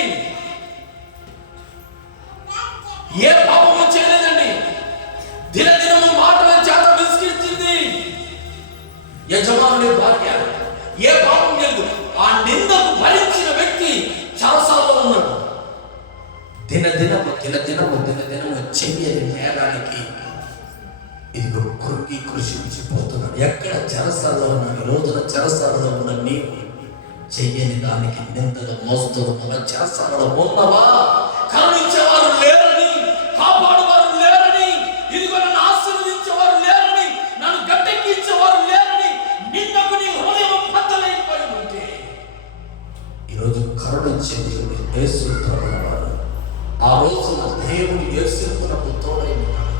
ఏ పాపము చేయలేదండి. దినదిన యజమానుడి భార్య, ఏ పాపం లేదు. ఆ నిందకు భరించిన వ్యక్తి చెరసాలలో ఉన్నాడు. దినదినము చెయ్యని నేరానికి ఇదిగో కృంగి కృషించిపోతున్నాడు. ఎక్కడ చెరసాలలో ఉన్నాడు? ఈ రోజున చెరసాలలో ఉన్న నీవు చెయ్యని దానికి నిందలు మోస్తూ ఉన్నవా? చెరసాలలో ఉన్నవా? కరుణించేవారు లేరని, కాపాడువారు లేరని, ఇదిగో నన్ను ఆశీర్వదించేవారు లేరని, నన్ను గట్టెక్కించేవారు లేరని నిందకు నీ హృదయం బద్దలైపోయి ఉంటే ఈరోజు కరుణించే దేవుడు యేసు ప్రభువారు. ఆ రోజున దేవుడు యేసుకు తోడై ఉన్నాడు.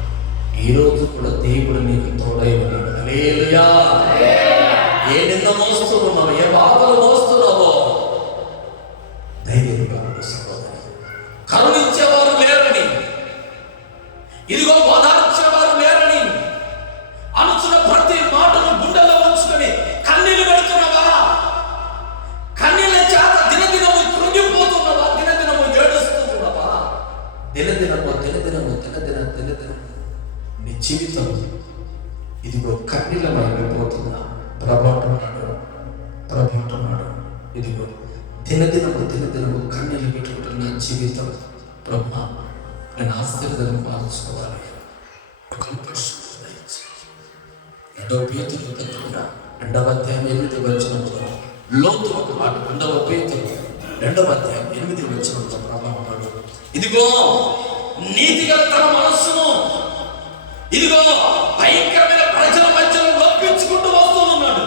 ఈ రోజు కూడా దేవుడు నీకు తోడై ఉన్నాడు. హల్లెలూయా. ఏ నింద మోస్తున్నావు, ఏ బాధలు మోస్తున్నావో ధైర్యంగా ఉండు సహోదరి. కరుణించేవారు లేరని, ఇదిగో ఓదార్చేవారు లేరని, అనుచున్న ప్రతి మాటను గుండెలో ఉంచుకొని కన్నీళ్లు పెడుతున్నావా? కన్నీళ్ళ చేత దినదినము కృంగిపోతున్నావా? దినదినము ఏడుస్తున్నావా? దినదినము నీ జీవితం ఇదిగో కన్నీళ్ళమైపోతుందా? ప్రభాటున్నాడు. ఇదిగో దినదినము కన్నీళ్ళు పెట్టుకుంటున్న జీవితం. బ్రహ్మ నేను ఆశ్చర్యతను మార్చుకోవాలి. రెండవ పేతురు పత్రిక 2వ అధ్యాయం 8వ వచనంలో లోతు ఒక మాట. 2వ పేతురు 2వ అధ్యాయం 8వ వచనంలో ప్రభావాడు ఇదిగో నీతిగా తన మనస్సును ఇదిగో భయంకరమైన ప్రజల మధ్యలో నొప్పించుకుంటూ వస్తూ ఉన్నాడు.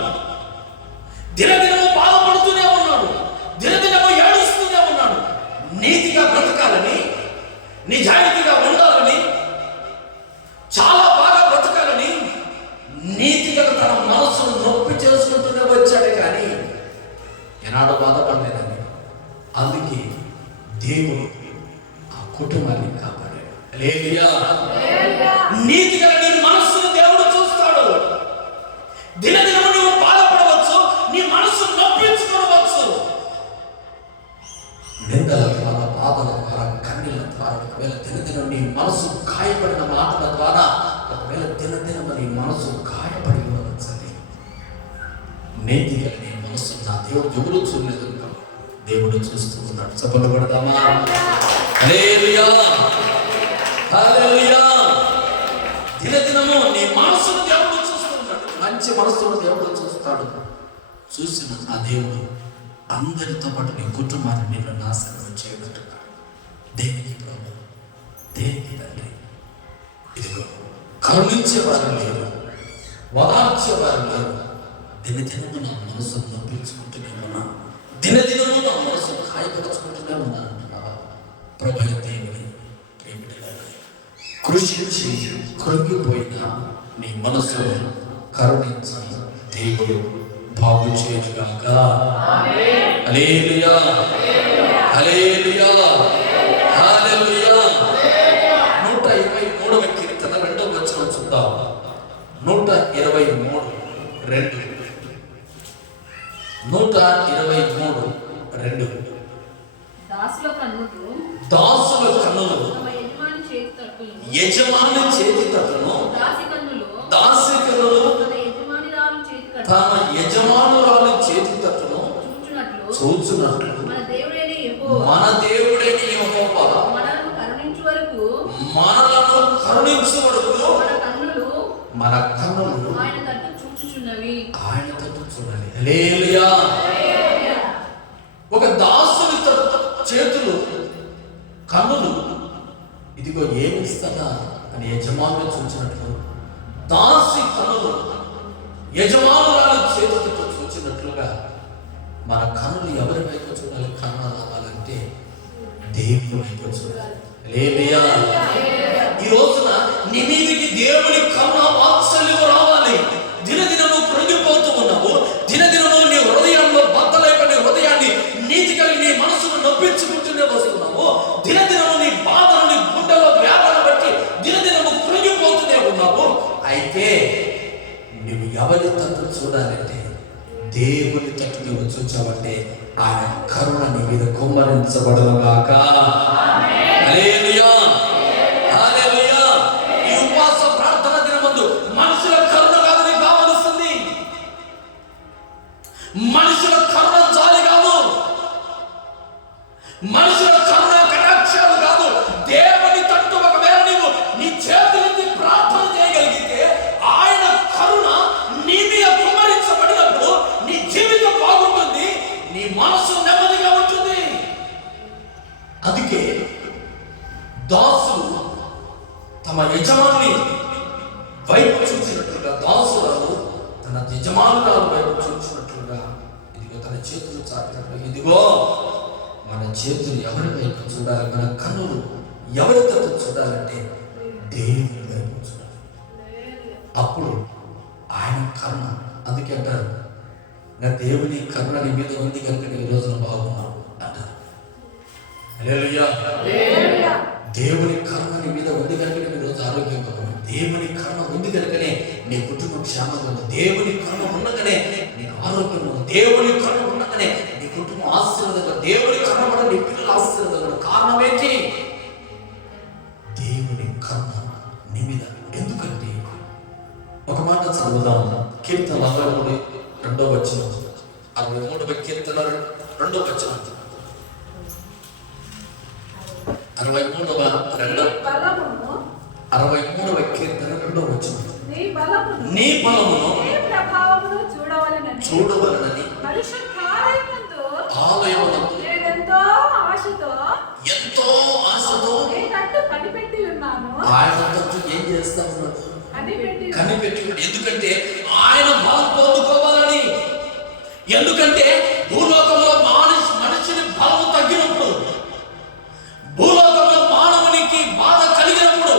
దినదినము బాధపడుతూనే ఉన్నాడు. దినదినము ఏడుస్తూనే ఉన్నాడు. నీతిగా బ్రతకాలని, నిజాయితీగా ఉండాలని, చాలా బాగా బ్రతకాలని నీతిగా తన మనస్సును నొప్పి చేసుకుంటూనే వచ్చాడే కానీ ఎనాడు బాధపడలేదని. అందుకే దేవుడు ఆ కుటుంబాన్ని కాపాడాడు. హల్లెలూయా. నీతిగా నీ మనస్సును దేవుడు చూస్తాడు. దినదినము నువ్వు బాధపడవచ్చు, నీ మనస్సు నొప్పించుకోవచ్చు. నిందల ద్వారా, బాధల ద్వారా, కన్నీళ్ళ ద్వారా, ఒకవేళ దినదినం నీ మనసు గాయపడిన మాటల ద్వారా, ఒకవేళ దినదినం నీ మనసు గాయపడి ఉండవచ్చని నీతిగా నీ మనసు నా దేవుడు ఎవరు చూడలేదు, దేవుడు చూస్తూ ఉన్నాడు. చప్పట్లు కొడదామా? హల్లెలూయా. హల్లెలూయా. దినదినము నీ మనసును దేవుడు చూస్తున్నాడు. మంచి మనసును దేవుడు చూస్తాడు. చూసిన ఆ దేవుడు అందరితో పాటు నీ కుటుంబాన్ని నేను నాశనం చేయబట్టున్నాడు. దేనికి ప్రభు, దేనికి తండ్రి? ఇదిగో కరుణించేవారు లేరు, ఓదార్చేవారు లేరు. దినదినము నా మనసును నొప్పించుకుంటూనే ఉన్నా, దినదినము నా మనసును గాయపరుచుకుంటూనే ఉన్నా అంటున్నావా? ప్రభు దేవుని కృషించి కృంగిపోయిన నీ మనసు కరుణించి దేవుడు బాగు చేయగాక. హల్లెలూయా. హల్లెలూయా. హల్లెలూయా. 123వ కీర్తన 2వ వచనం చూద్దాం. 123:2. 123:2. దాసుల కన్నులు యజమాని చేతి తట్టును, దాసి కన్నులు తన యజమానురాలు చేతి తట్టును చూచున్నట్లు మన దేవుడైన యెహోవా మనలను కరుణించు వరకు మన కన్నులు ఆయన తట్టు చూచుచున్నవి. ఆయన తట్టు చూడాలి. హల్లెలూయా. ఒక దాసుని చేతులు కన్నులు ఇదిగో ఏమి ఇస్తానా అని యజమానులు చూచినట్లు, దాసి కన్నులు యజమానురాలు చేతులతో చూచినట్లుగా మన కన్నులు ఎవరి వైపు చూడాలి? కన్ను రావాలంటే దేవుని వైపు చూడాలి. హల్లెలూయా. ఈ రోజున నీ మీదికి దేవుని కరుణ వాత్సల్యము రావాలి. దినదినము కృంగిపోతూ ఉన్నావు. దినదినము నీ హృదయంలో బద్దలైపోయిన హృదయాన్ని నీతి కలిగి నీ మనసును నొప్పించుకుంటూనే వస్తున్నావు. దినదినము నీ బాధను నీ గుండెలో వేదన బట్టి దినదినము కృంగిపోతూనే ఉన్నావు. అయితే నువ్వు ఎవరి తట్టు చూడాలంటే దేవుని తట్టు నువ్వు చూచావంటే ఆయన కరుణ నీ మీద కుమ్మరించబడునుగాక. హల్లెలూయా. హల్లెలూయా. ఈ ఉపవాస ప్రార్థన దినమందు మనుషుల కరుణ కాదు నీకు కావలసింది. మనుషుల కరుణ కటాక్షాలు కాదు, దేవుని తట్టు ఒకవేళ నీవు నీ చేతులెత్తి ప్రార్థన చేయగలిగితే ఆయన కరుణ నీ మీద కుమ్మరించబడినప్పుడు నీ జీవితం బాగుంటుంది, నీ మనసు నెమ్మదిగా ఉంటుంది. అందుకే దాసులు తమ యజమాని వైపు చూసినట్లుగా, దాసురాలు తన యజమానురాలు వైపు చూసినట్లుగా, ఇదిగో తన చేతులు చాపినట్లుగా, ఇదిగో మన చేతులు ఎవరి వైపు చూడాలి, మన కన్నులు ఎవరి తట్టు చూడాలంటే దేవుని వైపు చూడాలి. అప్పుడు ఆయన కరుణ, అందుకే అంటారు నా దేవుని కరుణ నీ మీద ఉంది కనుక ఈ రోజున బాగున్నావు అంటారు. హల్లెలూయా. దేవుని కరుణ నీ మీద ఉంది కనుక నీ రోజు ఆరోగ్యంగా ఉన్నావు. దేవుని కరుణ ఉంది కనుకనే నీ కుటుంబం క్షేమంగా ఉంది. దేవుని కరుణ ఉండగానే నీకు ఆరోగ్యం ఉంది. దేవుని కరుణ ఉండగానే నీ కుటుంబం ఆశీర్వాదంగా, దేవుని కరుణ వల్ల నీ పిల్లలు ఆశీర్వాదంగా. కారణం ఏంటి? దేవుని కరుణ నీ మీద. ఎందుకంటే ఒక మాట చదువుదాం. కీర్తన 63 2వ వచనం, 63వ కీర్తన 2వ వచనం, 63వ కీర్తన 2వ వచనం. నీ బలమును చూడవలనని ఆలయమునందు ఎంతో ఆశతో ఆయన తట్టు ఏం చేస్తా ఉన్నాడు? కనిపెట్టుకున్నాడు. ఎందుకంటే ఆయన బలం పొందుకోవాలని. ఎందుకంటే భూలోకంలో మనిషిని బలం తగ్గినప్పుడు, భూలోకంలో మానవునికి బాధ కలిగినప్పుడు,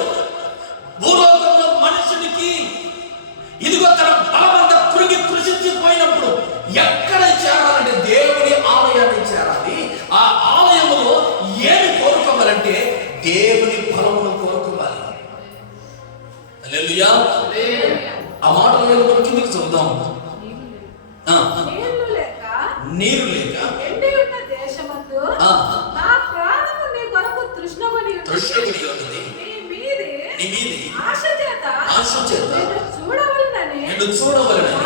భూలోకంలో మనుషునికి ఇదిగో తన బలమంతా కురిగి కృషించిపోయినప్పుడు ఎక్కడ చేరాలంటే దేవుని ఆలయాన్ని చేరాలి. ఆ ఆలయంలో ఏమి కోరుకోవాలంటే దేవుని బలమును కోరుకోవాలి. హల్లెలూయా. ఆ మాటలు మనం కిందకి చూద్దాం. నీరు లేక చూడవలనని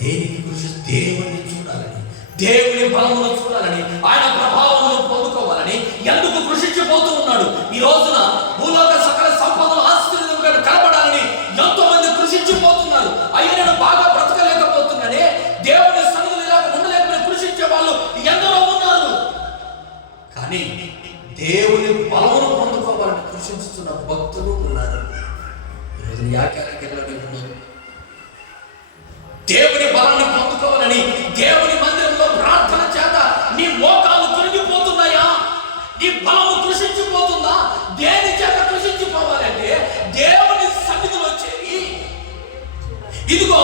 దేనికి కృషి? దేవుని చూడాలని, దేవుని బలమును చూడాలని, ఆయన ప్రభావమును పొందుకోవాలని ఎందుకు కృషించిపోతూ ఉన్నాడు? ఈ రోజున భూలోక సకల సంపదలు ఆశీర్వాదంగా కనబడాలని ఎంతో మంది కృషించిపోతున్నారు. అయ్యా నేను బాగా బ్రతకలేకపోతున్నానే, దేవుని సన్నిధిలో ఇలాగ ఉండలేకపోయిన కృషించే వాళ్ళు ఎందరో ఉన్నారు. కానీ దేవుని బలమును పొందుకోవాలని కృషించుతున్న భక్తులు ఉన్నారు. ఈరోజు దేవుని బలాన్ని పొందుకోవాలని దేవుని మందిరంలో ప్రార్థన చేత నీ మోకాలు తొలగిపోతున్నాయా? నీ బలము కృషించిపోతుందా? దేని చేత కృషించిపోవాలంటే దేవుని సన్నిధిలో చేరి ఇదిగో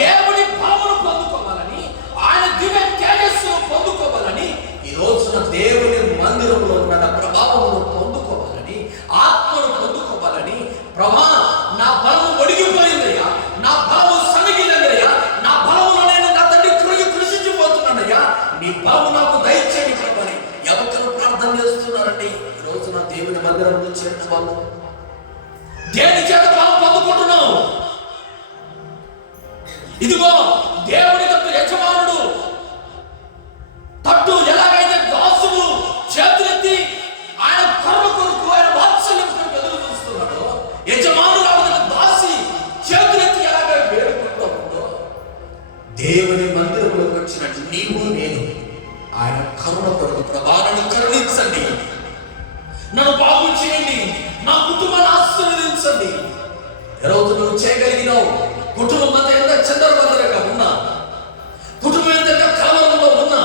దేవుని బలమును పొందుకోవాలని, ఆయన దివ్య తేజస్సును పొందుకోవాలని, ఈ రోజున దేవుని మందిరంలో ఉన్న ప్రభావమును పొందుకోవాలని, ఆత్మను పొందుకోవాలని. ప్రభా నా బలము ఒడిగిపోయిందయ్యా, నా బలము సన్నగిల్లయ్యా, నా బలములో నేను నా తండ్రి కృషించిపోతున్నానయ్యా, నీ బలము నాకు దయచేయండి చెప్పని ఎవరు ప్రార్థన చేస్తున్నారండి? ఈ రోజున దేవుని మందిరంలో చేరిన వాళ్ళు దేని చేత బలం పొందుకుంటున్నావు? ఇదిగో దేవుని తట్టు యజమానుడు తట్టు ఎలాగైతే దాసుడు చేతులెత్తి ఆయన కరుణ కొరకు, ఆయన వాత్సల్యం కొరకు ఎదురు చూస్తున్నాడు, యజమానురాలు దాసి చేతులెత్తి ఎలాగ వేడుకుంటూ దేవుని మందిరంలోకి వచ్చినట్టు నీవు నేను ఆయన కరుణ కొరకు ప్రభావాన్ని కరుణించండి, నన్ను బాగు చేయండి, నా కుటుంబాన్ని ఆశీర్వదించండి. ఈరోజు నువ్వు చేయగలిగినావు. కుటుంబం అంతా ఎంత చందరవందరగా ఉన్నా, కుటుంబం ఎంత కలవరంలో ఉన్నా,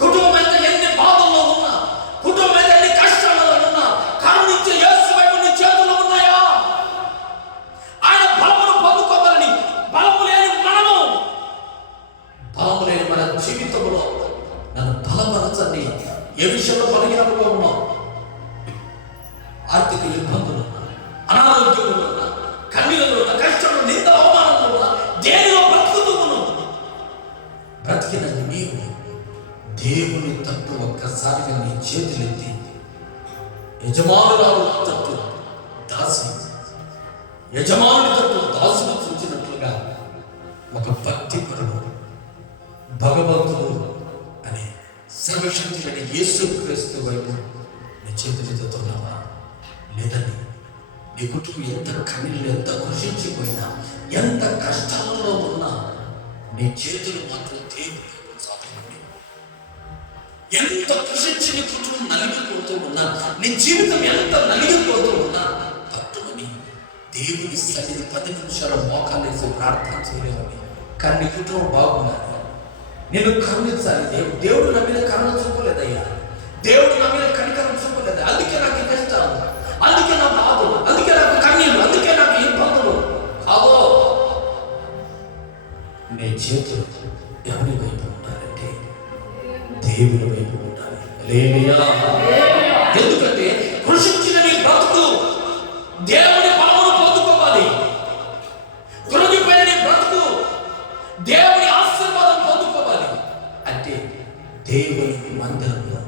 కుటుంబం ఎంత ఎన్ని బాధల్లో ఉన్నా, కుటుంబం ఎంత ఎన్ని కష్టాలలో ఉన్నా, కరుణించే యేసు వైపు నీ చేతులు ఉన్నాయా? ఆయన బలమును పొందుకోవాలని, బలము లేని మనము, బలము లేని మన జీవితంలో నన్ను బలపరచండి. ఏ విషయంలో బలహీనంగా ఉన్నాం? ఆర్థిక ఇబ్బందులు ఉన్నా, అనారోగ్యంలో ఉన్నా, కన్నీళ్ళలో ఉన్న, కష్టంలో, నింద అవమానంలో ఉన్నా, దేనిలో బ్రతుకుతూ ఉన్నాం? బ్రతికినది నీవు. దేవుని తట్టు ఒక్కసారిగా నీ చేతులెత్తి యజమానురాలు తట్టు దాసి, యజమానుడి తట్టు దాసును చూచినట్లుగా ఒక భక్తిపరుడు, భగవంతుడు అనే సర్వశక్తి లేని యేసు క్రీస్తు వైపు నీ చేతులెత్తుతున్నావా? లేదని నీ కుటుంబం ఎంత కన్నీళ్ళు, ఎంత కృషించిపోయినా, ఎంత కష్టాలలో ఉన్నా నీ చేతులు మాత్రం దేవుడికి సాధండి. ఎంత కృషించి నీ కుటుంబం నలిగిపోతూ ఉన్నా, నీ జీవితం ఎంత నలిగిపోతూ ఉన్నా తట్టుకొని దేవుని సన్నిధి 10 నిమిషాలు మోకాలేసి ప్రార్థన చేయలేమని. కానీ నీ కుటుంబం బాగుండాలి, నేను కరుణించాలి. దేవుడు నా మీద కరుణ చూపలేదయ్యా, దేవుడు నా మీద కనికరం చూపలేదు, అందుకే నాకు ఈ కష్టం, అందుకే నా బాధలు, అందుకే నాకు కన్నీళ్ళు, అందుకే నాకు ఇబ్బందులు. అదో నీ చేతులు ఎవరి వైపు ఉండాలంటే దేవుని వైపు ఉండాలి. హల్లెలూయా. ఎందుకంటే కృషించిన నీ బ్రతుకు దేవుని బలమును పొందుకోవాలి. కృంగిపోయిన నీ బ్రతుకు దేవుని ఆశీర్వాదం పొందుకోవాలి. అంటే దేవుని మందిరంలో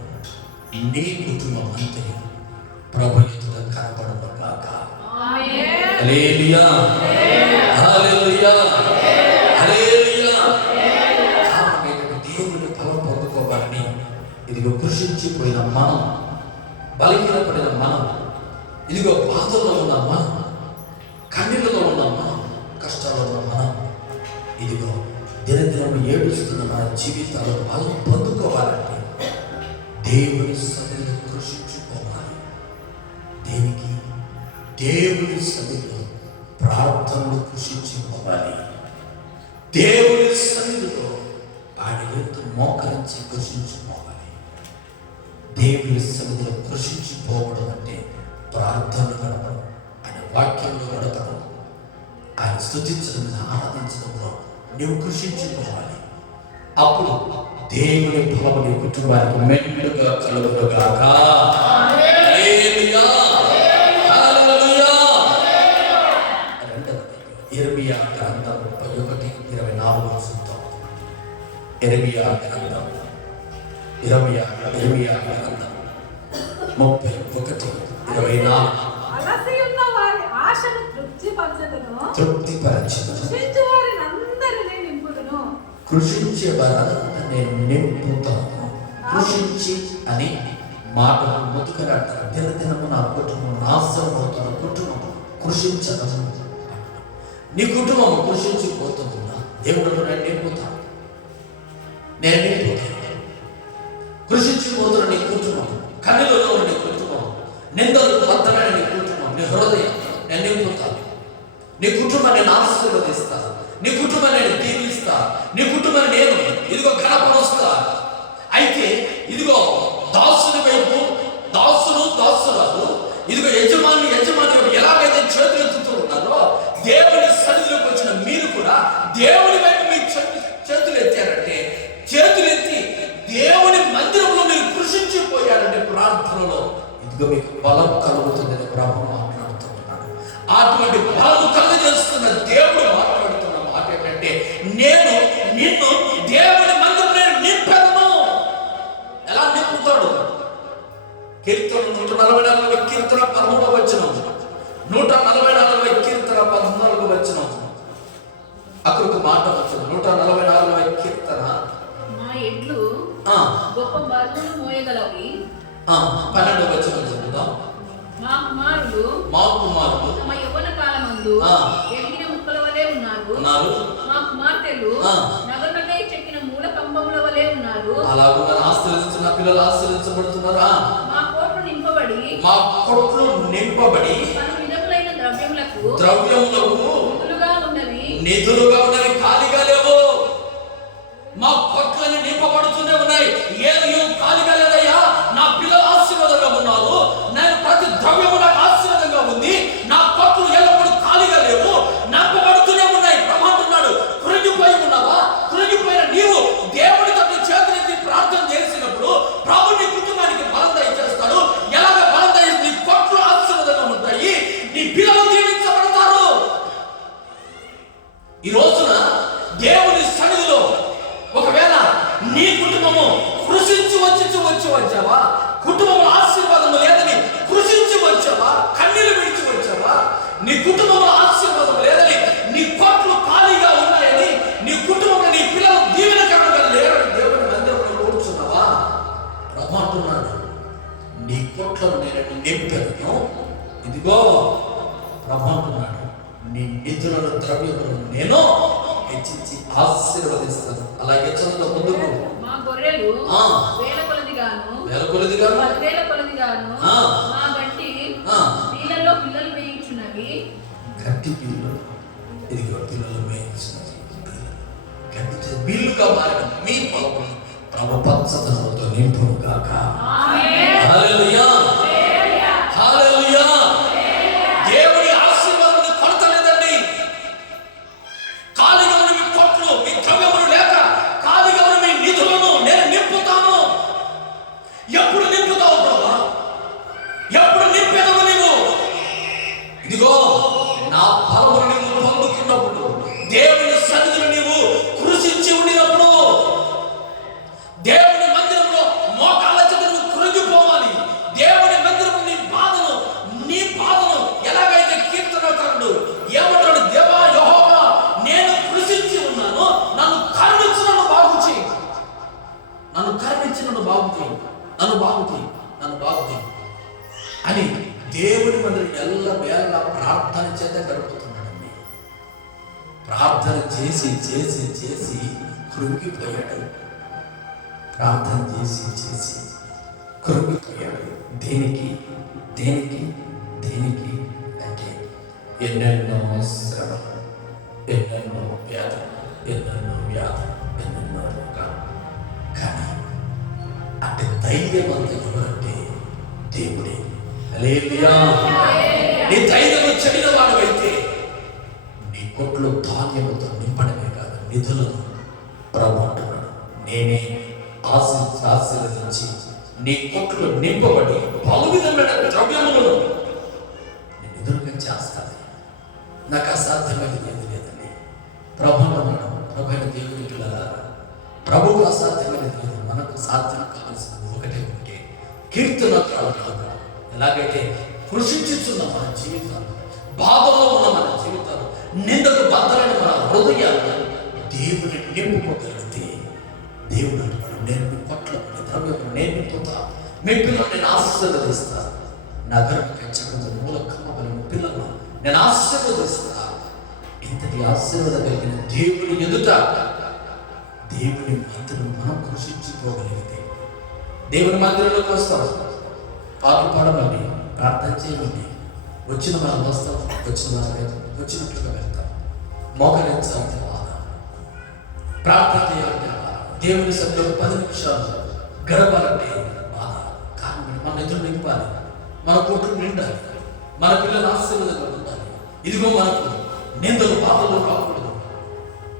నీ కుటుంబం అంతయు ప్రభు ఎదుట కనపడను గాక. హల్లెలూయా, హల్లెలూయా, హల్లెలూయా. కారణం దేవుని ఫలం పొందుకోవాలని ఇదిగో కృషించిపోయిన మనం, బలహీనపడిన మనం, ఇదిగో బాధల్లో ఉన్న మనం, కన్నీళ్ళలో ఉన్న మనం, కష్టాల్లో ఉన్న మనం, ఇదిగో దినదినం ఏడుస్తున్న మన జీవితాల్లో బలం పొందుకోవాలంటే దేవుని సన్నిధిలో కృషించుకోవాలి. దేనికి? దేవుని సన్నిధిలో ప్రార్థనలు కృషించుకోవాలి. దేవుని సన్నిధిలో వాడి యొక్క మోకరించి కృషించుకోవాలి. దేవుని సన్నిధిలో కృషించిపోవడం అంటే ప్రార్థనలు గడపడం, ఆయన వాక్యంలో గడపడం, ఆయన స్తుతించడం, ఆరాధించడంలో నువ్వు కృషించుకోవాలి. అప్పుడు దేవుని ఫలము నీ కుటుంబానికి మెండుగా కలుగునుగాక. హల్లెలూయా, హల్లెలూయా. రెండవది యిర్మీయా గ్రంథం 31:24. యిర్మీయా గ్రంథం 31:24. అలసి ఉన్న వారి ఆశను తృప్తిపరచెదను, తృప్తిపరచెదను, వారినందరినీ నింపుదును. కృషించే వారంతా నేను నింపుతాను. కృషించి అని మాట ముతుకరాడతారు. దినదినము నా కుటుంబం నాశనం అవుతున్న కుటుంబం కృషించడం. నీ కుటుంబం కృషించిపోతుందా? దేవుడు నేను నింపుతాను, నేను నింపుతాను. కృషించిపోతున్న నీ కుటుంబం, కన్నీలలో ఉన్న నీ కుటుంబం, నిందలు బద్దమైన నీ కుటుంబం, నీ హృదయం నేను నింపుతాను. నీ కుటుంబాన్ని నేను ఆశీర్వదిస్తాను, నీ కుటుంబాన్ని నేను దీవిస్తా, నీ కుటుంబాన్ని నేను ఇదిగో ఘనపరుస్తా. అయితే ఇదిగో దాసుని వైపు దాసురాలు ఇదిగో యజమాని ఎలాగైతే చేతులెత్తుతూ ఉన్నారో, దేవుని సన్నిధిలోకి వచ్చిన మీరు కూడా దేవుని వైపు మీ చేతులు ఎత్తారంటే, చేతులెత్తి దేవుని మందిరంలో మీరు కృషించిపోయారంటే ప్రార్థనలో ఇదిగో మీకు బలం కలుగుతుందని ప్రభు మాట్లాడుతున్నాడు. అటువంటి బలం కలుగజేస్తున్న దేవుడు మాట్లాడుతున్న మాట ఏంటంటే, నేను నిన్ను దేవుని మందిరంలో నింపెదను. ఎలా నింపుతాడు? కీర్తన 144 కీర్తన 13వ వచనం, 144 కీర్తన 14వ వచనం. అక్కడికి మాట వచ్చిన 144వ కీర్తన, మా ఎడ్లు గొప్ప బరువును మోయగలవి. 12వ వచనం చదువుదాం. మా కుమారులు తమ యవ్వన కాలమందు ఎదిగిన ముక్కల వలె ఉన్నారు. మా కుమార్తెలు నగరులకై చెక్కిన మూల కంబముల వలె ఉన్నారు. అలాగే మన ఆశీర్వదించిన పిల్లలు ఆశీర్వదించబడుతున్నారా? మా కోట్లు నింపబడి పలు విధములైన ద్రవ్యములకు నిధులుగా ఉన్నవి, ఖాళీగా లేవు. మా కొట్లని నింపబడుతూనే ఉన్నాయి. ఏది ఖాళీగా లేదయ్యా. నా పిల్లలు ఆశీర్వాదంగా ఉన్నారు, నేను ప్రతి ద్రవ్యము నాకు ఆశీర్వాదంగా ఉంది. నా కొట్లు ఎల్లప్పుడు ఖాళీగా లేవు, నింపబడుతూనే ఉన్నాయి. ప్రమాణున్నాడు. కృంగిపోయి ఉన్నావా? కృంగిపోయిన నీవు దేవుడి తట్టు చేతులెత్తి ప్రార్థన చేసినప్పుడు ప్రభు నీ కుటుంబానికి బలం దయచేస్తాడు. ఎలాగ బలం దయచేసి నీ కొట్లు ఆశీర్వాదంగా ఉంటాయి, నీ పిల్లలు దీవించబడతారు. ఈ రోజున దేవుని సన్నిధిలో ఒకవేళ నీ కుటుంబము కృషించి వచ్చావా? కుటుంబంలో ఆశీర్వాదము లేదని కృషించి వచ్చావా? కన్నీళ్లు విడిచి వచ్చావా? నీ కుటుంబంలో ఆశీర్వాదం లేదని, నీ కోట్లు ఖాళీగా ఉన్నాయని, నీ కుటుంబంలో నీ పిల్లలు దీవెనకరంగా లేరని దేవుని మందిరంలో కూర్చున్నావా? అంటున్నాడు, నీ కొట్లను నేను నింపెదను. ఇదిగో ప్రభు అంటున్నాడు, నీ నిధులను ద్రవ్యములను నేను హెచ్చించి ఆశీర్వదిస్తాను. అలాగే చదువు ముందుకు. మా గొర్రెలు వేల కొలదిగాను 10,000 కొలదిగాను మా గట్టి నీళ్ళలో పిల్లలు వేయించున్నవి. గట్టి పిల్లలు, ఇదిగో పిల్లలు వేయించున్నవి. గట్టి బిల్లుగా మారిన మీ పొలం ప్రభు పచ్చదనంతో నింపును గాక. హల్లెలూయా, హల్లెలూయా. దేవుని ఆశీర్వాదం కొరత లేదండి. ఖాళీగా ఉన్న మీ కొట్లు, మీ ద్రవ్యములు లేక ఖాళీగా ఉన్న మీ నిధులను నేను నింపుతాను. ఎప్పుడు నింపుతావు ప్రభా? ఎప్పుడు నింపేదవు నీవు? ఇదిగో నా బలమును నీవు పొందుకున్నప్పుడు, దేవుని సన్నిధిలో నీవు కృషించి ఉండినప్పుడు, దేవుని మందిరంలో మోకాళ్ళ చేత నువ్వు కృంగిపోవాలి. దేవుని మందిరం నీ బాధను ఎలాగైతే కీర్తనకారుడు ఏమంటాడు, దేవా యెహోవా నేను కృషించి ఉన్నాను, నన్ను కరుణించి నన్ను బాగు చేయి, నన్ను కరుణించి నన్ను బాగు చేయి, నన్ను బాగు చేయి, నన్ను బాగు చేయి అని దేవుని మందిరం ఎల్ల వేళ ప్రార్థన చేత గడుపుతున్నాడండి. ప్రార్థన చేసి చేసి చేసి కృంగిపోయాడు. ప్రార్థన చేసి చేసి కృంగిపోయాడు. దేనికి దేనికి దేనికి అంటే ఎన్నెన్నో శ్రమలు, ఎన్నెన్నో వ్యాధులు, ఎన్నెన్నో వ్యాధులు, ఎన్నెన్నో రోగాలు. కానీ అంటే ధైర్యవంతుడు ఎవరంటే దేవుడే. హల్లెలూయా. నీ ధైర్యం చెడిన వాడవైతే నీ కొట్లు ధాన్యముతో నింపడమే కాదు, నిధులను ప్రభు అంటున్నాడు, నేనే ఆశీర్వదించి నీ కొట్లు నింపబడి పలు విధమైన ద్రవ్యములను నేను ఎదురుగా చేస్తాను. నాకు అసాధ్యమైనది ఏది లేదండి. ప్రభు ప్రభైన దేవుని పిల్లలారా, ప్రభువు అసాధ్యమైనది లేదు. మనకు సాధ్యం కావాల్సింది ఒకటే ఒకటే, కీర్తనకారుడు ఎలాగైతే కృషించుతున్న మన జీవితాలు, బాధలో ఉన్న మన జీవితాలు, నిందకు బద్దలైన మన హృదయాలు దేవుని నింపుకోగలిగితే, దేవుడు అంటున్నాడు, నేను మీ పట్ల ద్రవ్యము నేను నింపుతా, మీ పిల్లలు నేను ఆశీర్వదిస్తా, నగరం పెంచకుండా మూల కమ్మబలిన పిల్లలను నేను ఆశీర్వదిస్తా. ఇంతటి ఆశీర్వాదం కలిగిన దేవుని ఎదుట దేవుని మందిరం మనం కృషించుకోగలిగితే, దేవుని మందిరంలోకి వస్తాం, పాటలు పాడమండి, ప్రార్థన చేయమండి, వచ్చిన మనం వస్తాం, వచ్చినట్లుగా వెళ్తాం, మోకరించాలంటే బాధ, ప్రార్థన చేయాలంటే బాధ, దేవుని సభలో 10 నిమిషాలు గడపాలంటే బాధ. కానీ మన ఎదురు నింపాలి, మన కొట్లు నిండాలి, మన పిల్లలు ఆశీర్వాదంగా ఉండాలి. ఇదిగో మనకు నిందలు బాధలు రాకూడదు.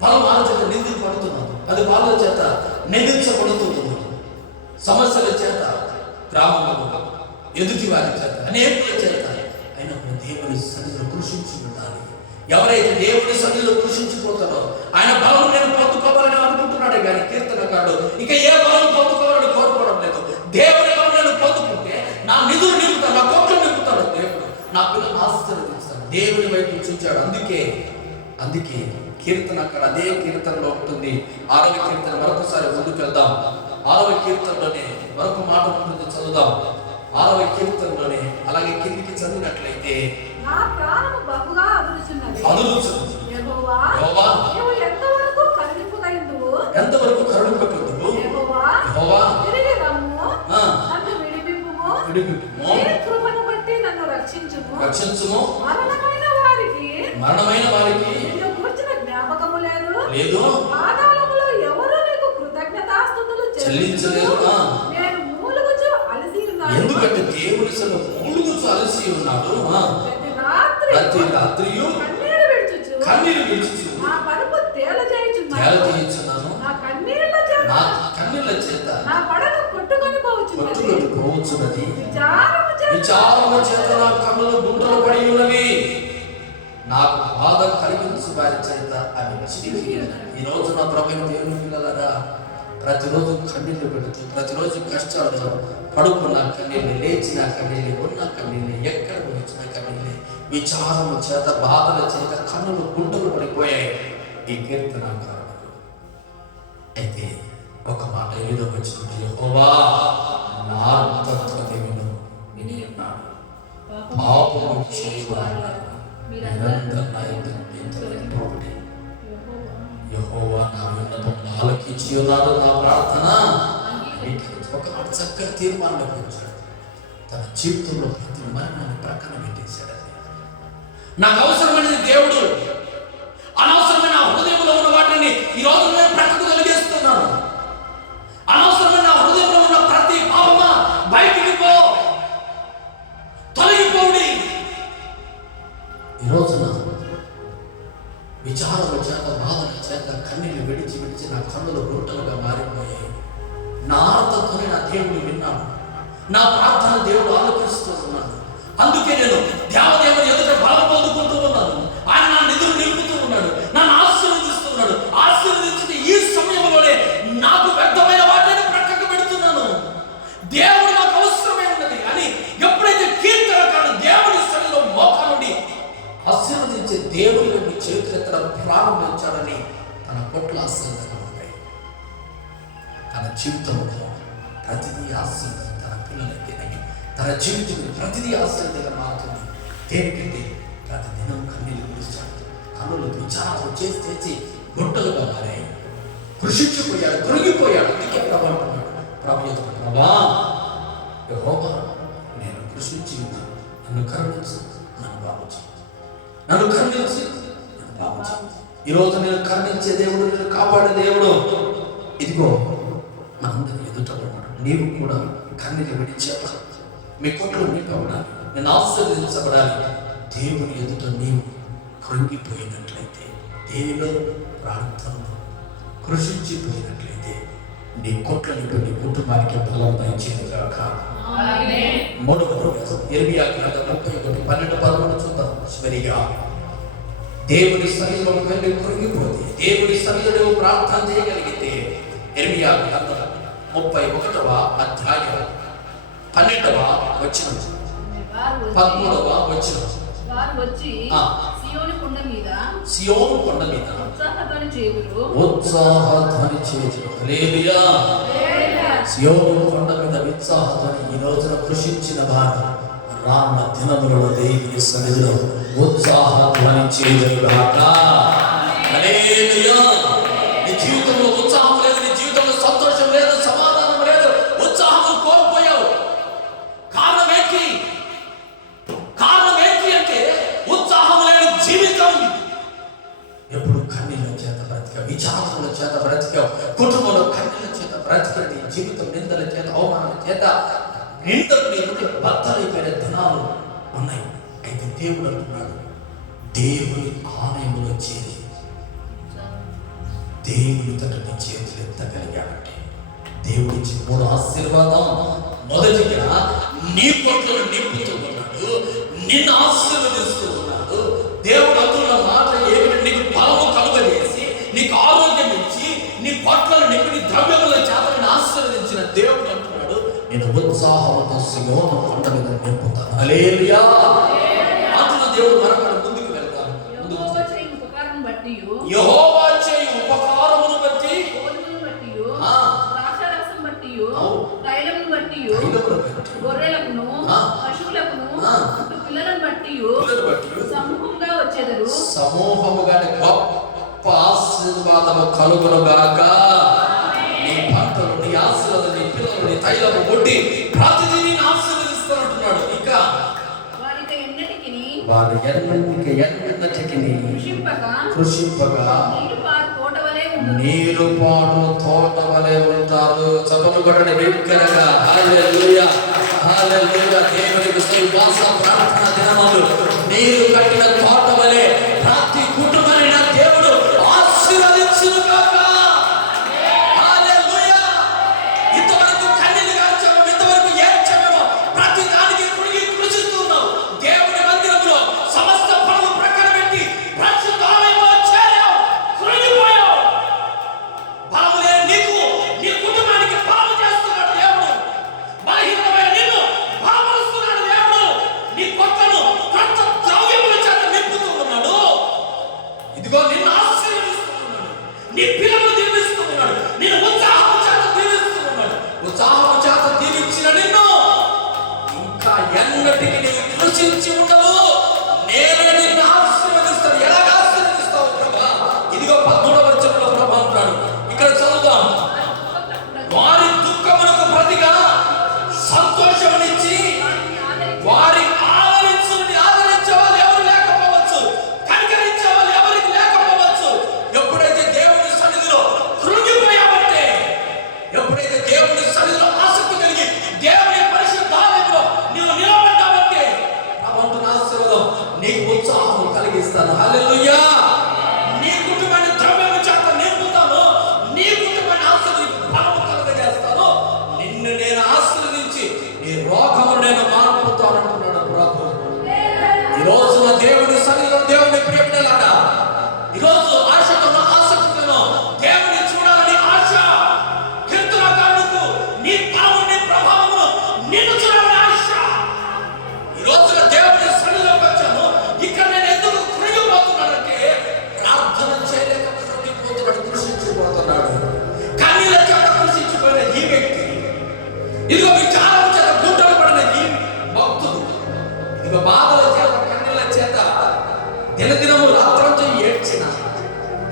పలుమార్ల చేత నిందలు పడుతున్నాం, 10 బాధల చేత నిందించబడుతున్నాం, సమస్యల చేత, గ్రామంలో ఎదుటి వారి చేత, అనేక చేత. అయినప్పుడు దేవుని సన్నిధిలో కృషించి ఉండాలి. ఎవరైతే దేవుని సన్నిధిలో కృషించిపోతారో ఆయన బలం నేను పొందుకోవాలని అనుకుంటున్నాడే కానీ కీర్తనకారుడు ఇక ఏ బలం పొందుకోవాలని కోరుకోవడం లేదు. దేవుని బలం నేను పొందుకుంటే నా నిధులు నింపుతాడు, నా కొట్లు నింపుతాడు దేవుడు, నా పిల్లలు ఆశీర్వదిస్తాడు. దేవుని వైపు చూచాడు. అందుకే కీర్తనకారుడు అదే కీర్తనలో ఉంటుంది. 6వ కీర్తన మరొకసారి ముందుకు వెళ్దాం. 6వ కీర్తనలోనే మరొక మాట ఉంటుంది, చదువుదాం. 6వ కీర్తనలోనే అలాగే కిందికి చదివినట్లయితే, నా ప్రాణము బహుగా అదురుచున్నది. యెహోవా, యెహోవా, నీవు ఎంతవరకు కరుణింపగలవు? ఎంతవరకు కరుణింపగలవు? యెహోవా, తిరిగి రమ్ము, నన్ను విడిపింపుము, నీ కృపను బట్టి నన్ను రక్షించుము. మరణమైన వారికి నిన్ను గూర్చిన జ్ఞాపకము లేదు. పాతాళములో ఎవరు నీకు కృతజ్ఞతాస్తుతులు చెల్లించలేదు. నేను మూలుగుచు అలసి ఉన్నాను. ఎందుకంటే దేవుని సన్నిధిలో మూలుగుచు అలసి ఉన్నాడు. ప్రతి రాత్రియు కన్నీరు విడుచుచు నా పరుపు తేలజేయుచున్నాను. నా కన్నీళ్ల చేత నా పడగ కొట్టుకొని పోవచ్చున్నది. విచారము చేత నా కన్నులు గుంటలు పడి ఉన్నవి. నాకు బాధ కలిగించు వారి చేత అవి చిరిగి. ఈ రోజు నా ప్రభువైన దేవుని పిల్లలారా, ప్రతిరోజు కన్నీళ్లు పెడుతూ, ప్రతిరోజు కష్టాలు పడుకున్న కన్నీళ్ళు, లేచిన కన్నీళ్ళు, ఉన్న కన్నీళ్ళు, ఎక్కడ వచ్చిన కన్నీళ్ళు, విచారము చేత బాధల చేత కన్నులు గుంటలు పడిపోయాయి ఈ కీర్తనకారుడు. అయితే ఒక మాట ఏదో వచ్చినట్టు, యెహోవా నా చేయవారు నిరంతరం నా యుద్ధం తొలగిపోబడి యెహోవా నా విన్నపమును ఆలకించి ఉన్నాడు, నా ప్రార్థన ఒక చక్కని తీర్మానంలోకి వచ్చాడు. తన జీవితంలో ప్రతి మరణాన్ని ప్రక్కన పెట్టేశాడు. నాకు అవసరమైనది దేవుడు, అనవసరమైన హృదయంలో ఉన్న వాటిని ఈ రోజు నేను ప్రక్కకు తొలగిస్తున్నాను. అనవసరమైన హృదయంలో ఉన్న ప్రతి పాపమా బయటికి పో, తొలగిపోడి. ఈ రోజున విచారణ చేత, బాధల చేత కన్నీళ్ళు విడిచి విడిచి నా కన్నులు గుంటలుగా మారిపోయాయి. నా ఆర్తతోనే నా దేవుడు విన్నాడు, నా ప్రార్థన దేవుడు ఆలోచిస్తూ ఉన్నాడు. అందుకే నేను దేవదేవుని ఎదుట బలం పొందుకుంటూ ఉన్నాను. ఆయన నా నిధులు నిలుపుతూ ఉన్నాడు, నన్ను ఆశీర్వదిస్తున్నాడు. ఆశీర్వదించిన ఈ సమయంలోనే నాకు వ్యర్థమైన వాటిని ప్రక్కకు పెడుతున్నాను. దేవుడు నాకు అవసరమే ఉన్నది. కానీ ఎప్పుడైతే కీర్తనకారుడు దేవుని స్థలంలో మోకాలుండి ఆశీర్వదించే దేవుని యొక్క చేతులెత్తడం ప్రారంభించాడని తన కొట్ల ఆశీర్వాదాలు ఉంటాయి. తన జీవితంలో ప్రతిదీ ఆశీర్వాదం తన పిల్లలకి, తన జీవితం ప్రతిదీ ఆశీర్వాదంగా మారుతుంది. దేనికంటే ప్రతి దినం కన్నీళ్ళు కురిశాడు, కన్నులు విచారాలు చేసి చేసి గుంటలుగా మారాయి. కృషించిపోయాడు, కృంగిపోయాడు. అందుకే ప్రభు అంటున్నాడు, ప్రభా యెహోవా నేను కృషించి ఉన్నాను, నన్ను కరుణించు, నన్ను బాగు చేయి, నన్ను కరుణించి నన్ను బాగు చేయి. ఈరోజు నేను కరుణించే దేవుడు, నేను కాపాడే దేవుడు. ఇదిగో మనందరి ఎదుట ఉన్నాడు. నీవు కూడా కన్నీళ్ళు విడిచేవాడు, మీ కొట్లు నింపబడాలి, నేను ఆశీర్వదించబడాలి. దేవుని ఎదుట నీవు కృంగిపోయినట్లయితే, దేనిలో ప్రార్థనలో కృషించిపోయినట్లయితే నీ కొట్ల నింపు నీ కుటుంబానికి బలం దయచేయగాక. మూడవ ఇర్మియా గ్రంథం 31:12-13 చూద్దాం. చివరిగా దేవుని సన్నిధిలో వెళ్ళి కృంగిపోతే, దేవుని సన్నిధిలో ప్రార్థన చేయగలిగితే ఇర్మియా గ్రంథం 31వ అధ్యాయం 12వ వచనం 13వ వచనం. వారు వచ్చి సియోను కొండ మీద ఉత్సాహధ్వని చేయుదురు. హల్లెలూయా. సియోను కొండ మీద ఉత్సాహధ్వని. ఈ రోజున కృషించిన వారు రానున్న దినములలో దేవుని సన్నిధిలో ఉత్సాహధ్వని చేయుదురుగాక. హల్లెలూయా. నీ జీవితంలో ఉత్సాహం లేదు, నీ జీవితంలో సంతోషం లేదు, సమాధానం లేదు, ఉత్సాహం కోల్పోయావు. కారణం ఏంటి అంటే ఉత్సాహం లేని జీవితం. ఎప్పుడు కన్నీళ్ళ చేత బ్రతికావు, విచారముల చేత బ్రతికావు, కుటుంబంలో కన్నీళ్ళ చేత బ్రతికావు. నీ జీవితం నిందల చేత, అవమానాల చేత నిందలు నీ నుండి బద్దలైపోయిన దినాలు ఉన్నాయి. అయితే దేవుడు అంటున్నాడు, దేవుని ఆలయంలో చేరి దేవుని తట నీ చేతులు ఎత్తగలిగాడంటే దేవుడిచ్చి 3 ఆశీర్వాదం. మొదటిగా నీ కొట్లను నింపుతూ ఉన్నాడు, నిన్ను ఆశీర్వదిస్తూ ఉన్నాడు. దేవుడు అంటున్న మాట ఏమిటి? నీకు బలము కలుగజేసి, నీకు ఆరోగ్యం ఇచ్చి, నీ కొట్లను నింపి, నీ ద్రవ్యముల చేత నిన్ను ఆశీర్వదించిన దేవుడు అంటున్నాడు, నేను ఉత్సాహంతో సియోను కొండ మీద నింపుతాను. హల్లెలూయా అంటున్న దేవుడు. మరొక ముందుకు వెళ్తాను. యెహోవా చేయు ఉపకారమును బట్టి, ద్రాక్షారసం బట్టి, తైలమును బట్టి, గొర్రెలకును పశువులకును పిల్లలను బట్టి సమూహంగా వచ్చేదరు. సమూహముగా గొప్ప ఆశీర్వాదము కలుగునుగాక. నీ పంటలు, నీ ఆశీర్వాదం, నీ పిల్లలు, నీ తైలము బొట్టి ప్రతిదీ నేను ఆశీర్వదిస్తానంటున్నాడు. ఇంకా వారి ఎన్నటికి కృషింపగా నీరు పాటు తోట వలె ఉంటారు. చపలు కొట్టని బిగ్గరగా హల్లెలూయా, హల్లెలూయా. దేవునికి స్తుతివాస ప్రార్థన దినములు నీరు కట్టిన తోట వలె ప్రతి కుటుంబాన్ని నా దేవుడు ఆశీర్వదించుగాక. హల్లెలూయా. ఇంతవరకు కన్నీళ్లు గార్చాము, ఇంతవరకు ఏడ్చాము, ప్రతి దానికి కృషిస్తున్నావు. దేవుని మందిరంలో సమస్త పనులు ప్రక్కన పెట్టి పరిశుద్ధ ఆలయంలో చేరావు, కృంగిపోయావు. బలము లేని నీకు, నీ కుటుంబానికి బలము చేస్తున్నాడు దేవుడు. బలహీనమైన నిన్ను బలపరుస్తున్నాడు దేవుడు. నీ కొత్తను కొత్త ద్రవ్యముల చేత నింపుతున్నాడు. చేస్తాను. హల్లెలూయా. నీ కుటుంబాన్ని ద్రవ్యము చేత నింపుతాను. నీ కుటుంబాన్ని ఆశీర్వదించి బలము కలుగజేస్తాను. నిన్ను నేను ఆశీర్వదించి నీ రోగము నేను మానుపుతాను అంటున్నాడు ప్రభు. ఈ రోజున దేవుని సన్నిధిలో దేవుని ప్రియమైనలారా, ఈ రోజు ఆశతో ఆసక్తితో దేవుని చూడాలని ఆశ, కీర్తనకారులకు నీ పావుని ప్రభావము నిన్ను చూడాలని ఆశ. ఈ రోజున దేవుని సన్నిధిలోకి వచ్చాను. ఇక్కడ నేను ఎందుకు కృంగిపోతున్నానంటే ప్రార్థన చేయలేక కృంగిపోతున్నాడు, కృషించిపోతున్నాడు. కన్నీళ్ళ చేత కృషించిపోయిన ఈ వ్యక్తి, ఇదిగో విచారం చేత గుంటలు పడిన ఈ భక్తుడు, ఇదిగో బాధల చేత కన్నీళ్ళ చేత దినదినము రాత్రంతో ఏడ్చిన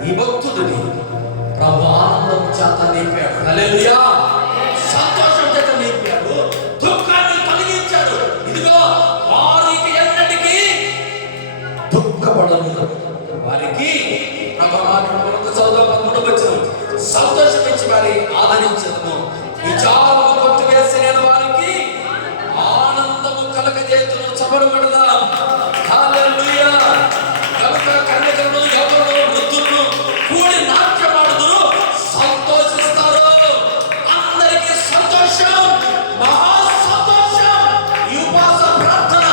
ఈ భక్తుడిని ప్రభు ఆనందం చేత నింపాడు. హల్లెలూయా. సంతోషం చేత నింపాడు, దుఃఖాన్ని తొలగించాడు. ఇదిగో వారికి ఎన్నటికీ దుఃఖపడను, వారికి సంతోషించి వారి ఆదరించను. విచారము కొట్టివేసి నేను వారికి ఆనందము కలగజేతును. చబరు పడదాం. హల్లెలూయా. కనుక కన్యకలను ఎవరు వృద్ధులను కూడి నాట్యమాడుదురు, సంతోషిస్తారు. అందరికీ సంతోషం, మహా సంతోషం. ఈ ఉపవాస ప్రార్థన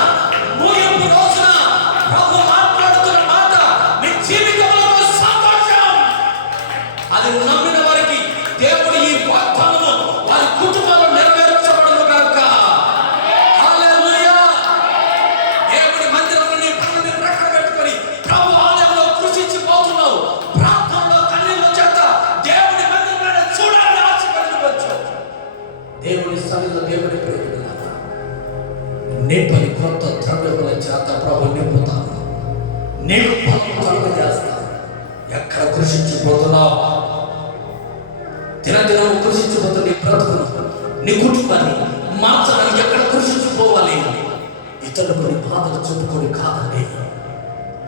ముగింపు రోజున ప్రభు మాట్లాడుతున్న మాట మీ జీవితంలో సంతోషం. అది నమ్మిన వారికి దేవుడు ఈ వాగ్దానము వారి కుటుంబాల్లో నెరవేర్చబడును గాక. హల్లెలూయా. దేవుని మందిరంలో నీ పనుని ప్రక్కన పెట్టుకొని ప్రభు ఆలయంలో కృషించిపోతున్నావు. ప్రార్థనలో కన్నీళ్ళ చేత దేవుని మందిరంలో చూడాలని ఆశపడవచ్చు. దేవుని సన్నిధిలో దేవుని ప్రేమికులారా, నింపని కొత్త ద్రవ్యముల చేత ప్రభు నింపుతాను. నేను పనులు కలుగజేస్తాను. ఎక్కడ కృషించిపోతున్నావు? దినదినం కృషించిపోతున్న నీ బ్రతుకును, నీ కుటుంబాన్ని మార్చడానికి ఎక్కడ కృషించిపోవాలి? ఇతరులకు నీ బాధలు చెప్పుకొని కాదండి.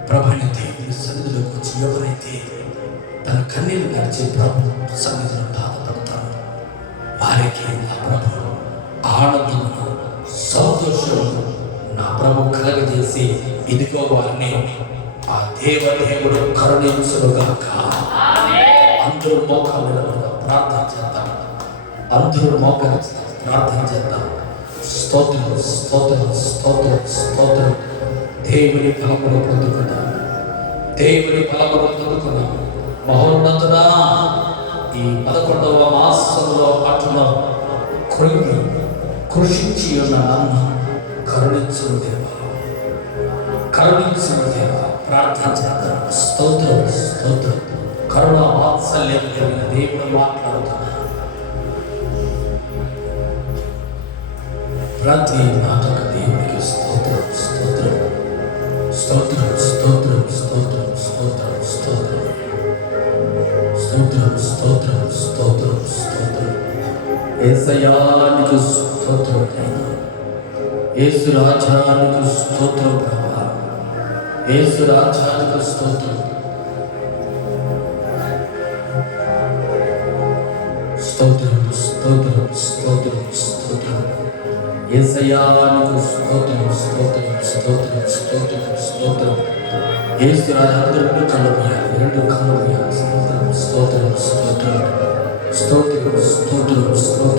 ప్రభుని దేవుని సన్నిధిలోకి వచ్చి ఎవరైతే తన కన్నీళ్ళు నడిచి ప్రభు సన్నిధిలో బాధపడతారో వారికి నా ప్రభు ఆనందమును సంతోషమును నా ప్రభు కలగజేసి ఇదిగో వారిని ఆ దేవుడు కరుణించుగాక. అందరూ మోకాలు నిలబడదాం, ప్రార్థన చేద్దాం. అందరూ మోకాలు ప్రార్థన చేద్దాం. స్తోత్రం, స్తోత్రం, స్తోత్రం, స్తోత్రం. దేవుని ఫలమును పొందుకున్నాం, దేవుని ఫలమును పొందుకున్నాం. మహోన్నతుడా, ఈ 11వ మాసంలో అటున కృంగి కృషించి ఉన్న నన్ను కరుణించును దేవా, కరుణించును దేవా. ప్రార్థన చేద్దాం. స్తోత్రం, స్తోత్రం. కరుణ వాత్సల్యం కలిగిన దేవుడు మాట్లాడుతున్నా. ప్రతి నాటక దేవునికి స్తోత్రం, స్తోత్రం, స్తోత్రం, స్తోత్రం, స్తోత్రం, స్తోత్రం, స్తోత్రం, స్తోత్రం, స్తోత్రం, స్తోత్రం, స్తోత్రం. యేసయ్యానికి స్తోత్రం, యేసు రాజానికి స్తోత్రం ప్రభా, యేసు రాజానికి స్తోత్రం. స్తోత్రం, స్తోత్రం, స్తోత్రం, స్తోత్రం. యేసయ్యానికి స్తోత్రం, స్తోత్రం, స్తోత్రం, స్తోత్రం, స్తోత్రం. యేసు రాజాందరూ కళ్ళమయ్యారు, 2 కళ్ళమయ్యారు. స్తోత్రం, స్తోత్రం, స్తోత్రం, స్తోత్రం, స్తోత్రం, స్తోత్రం.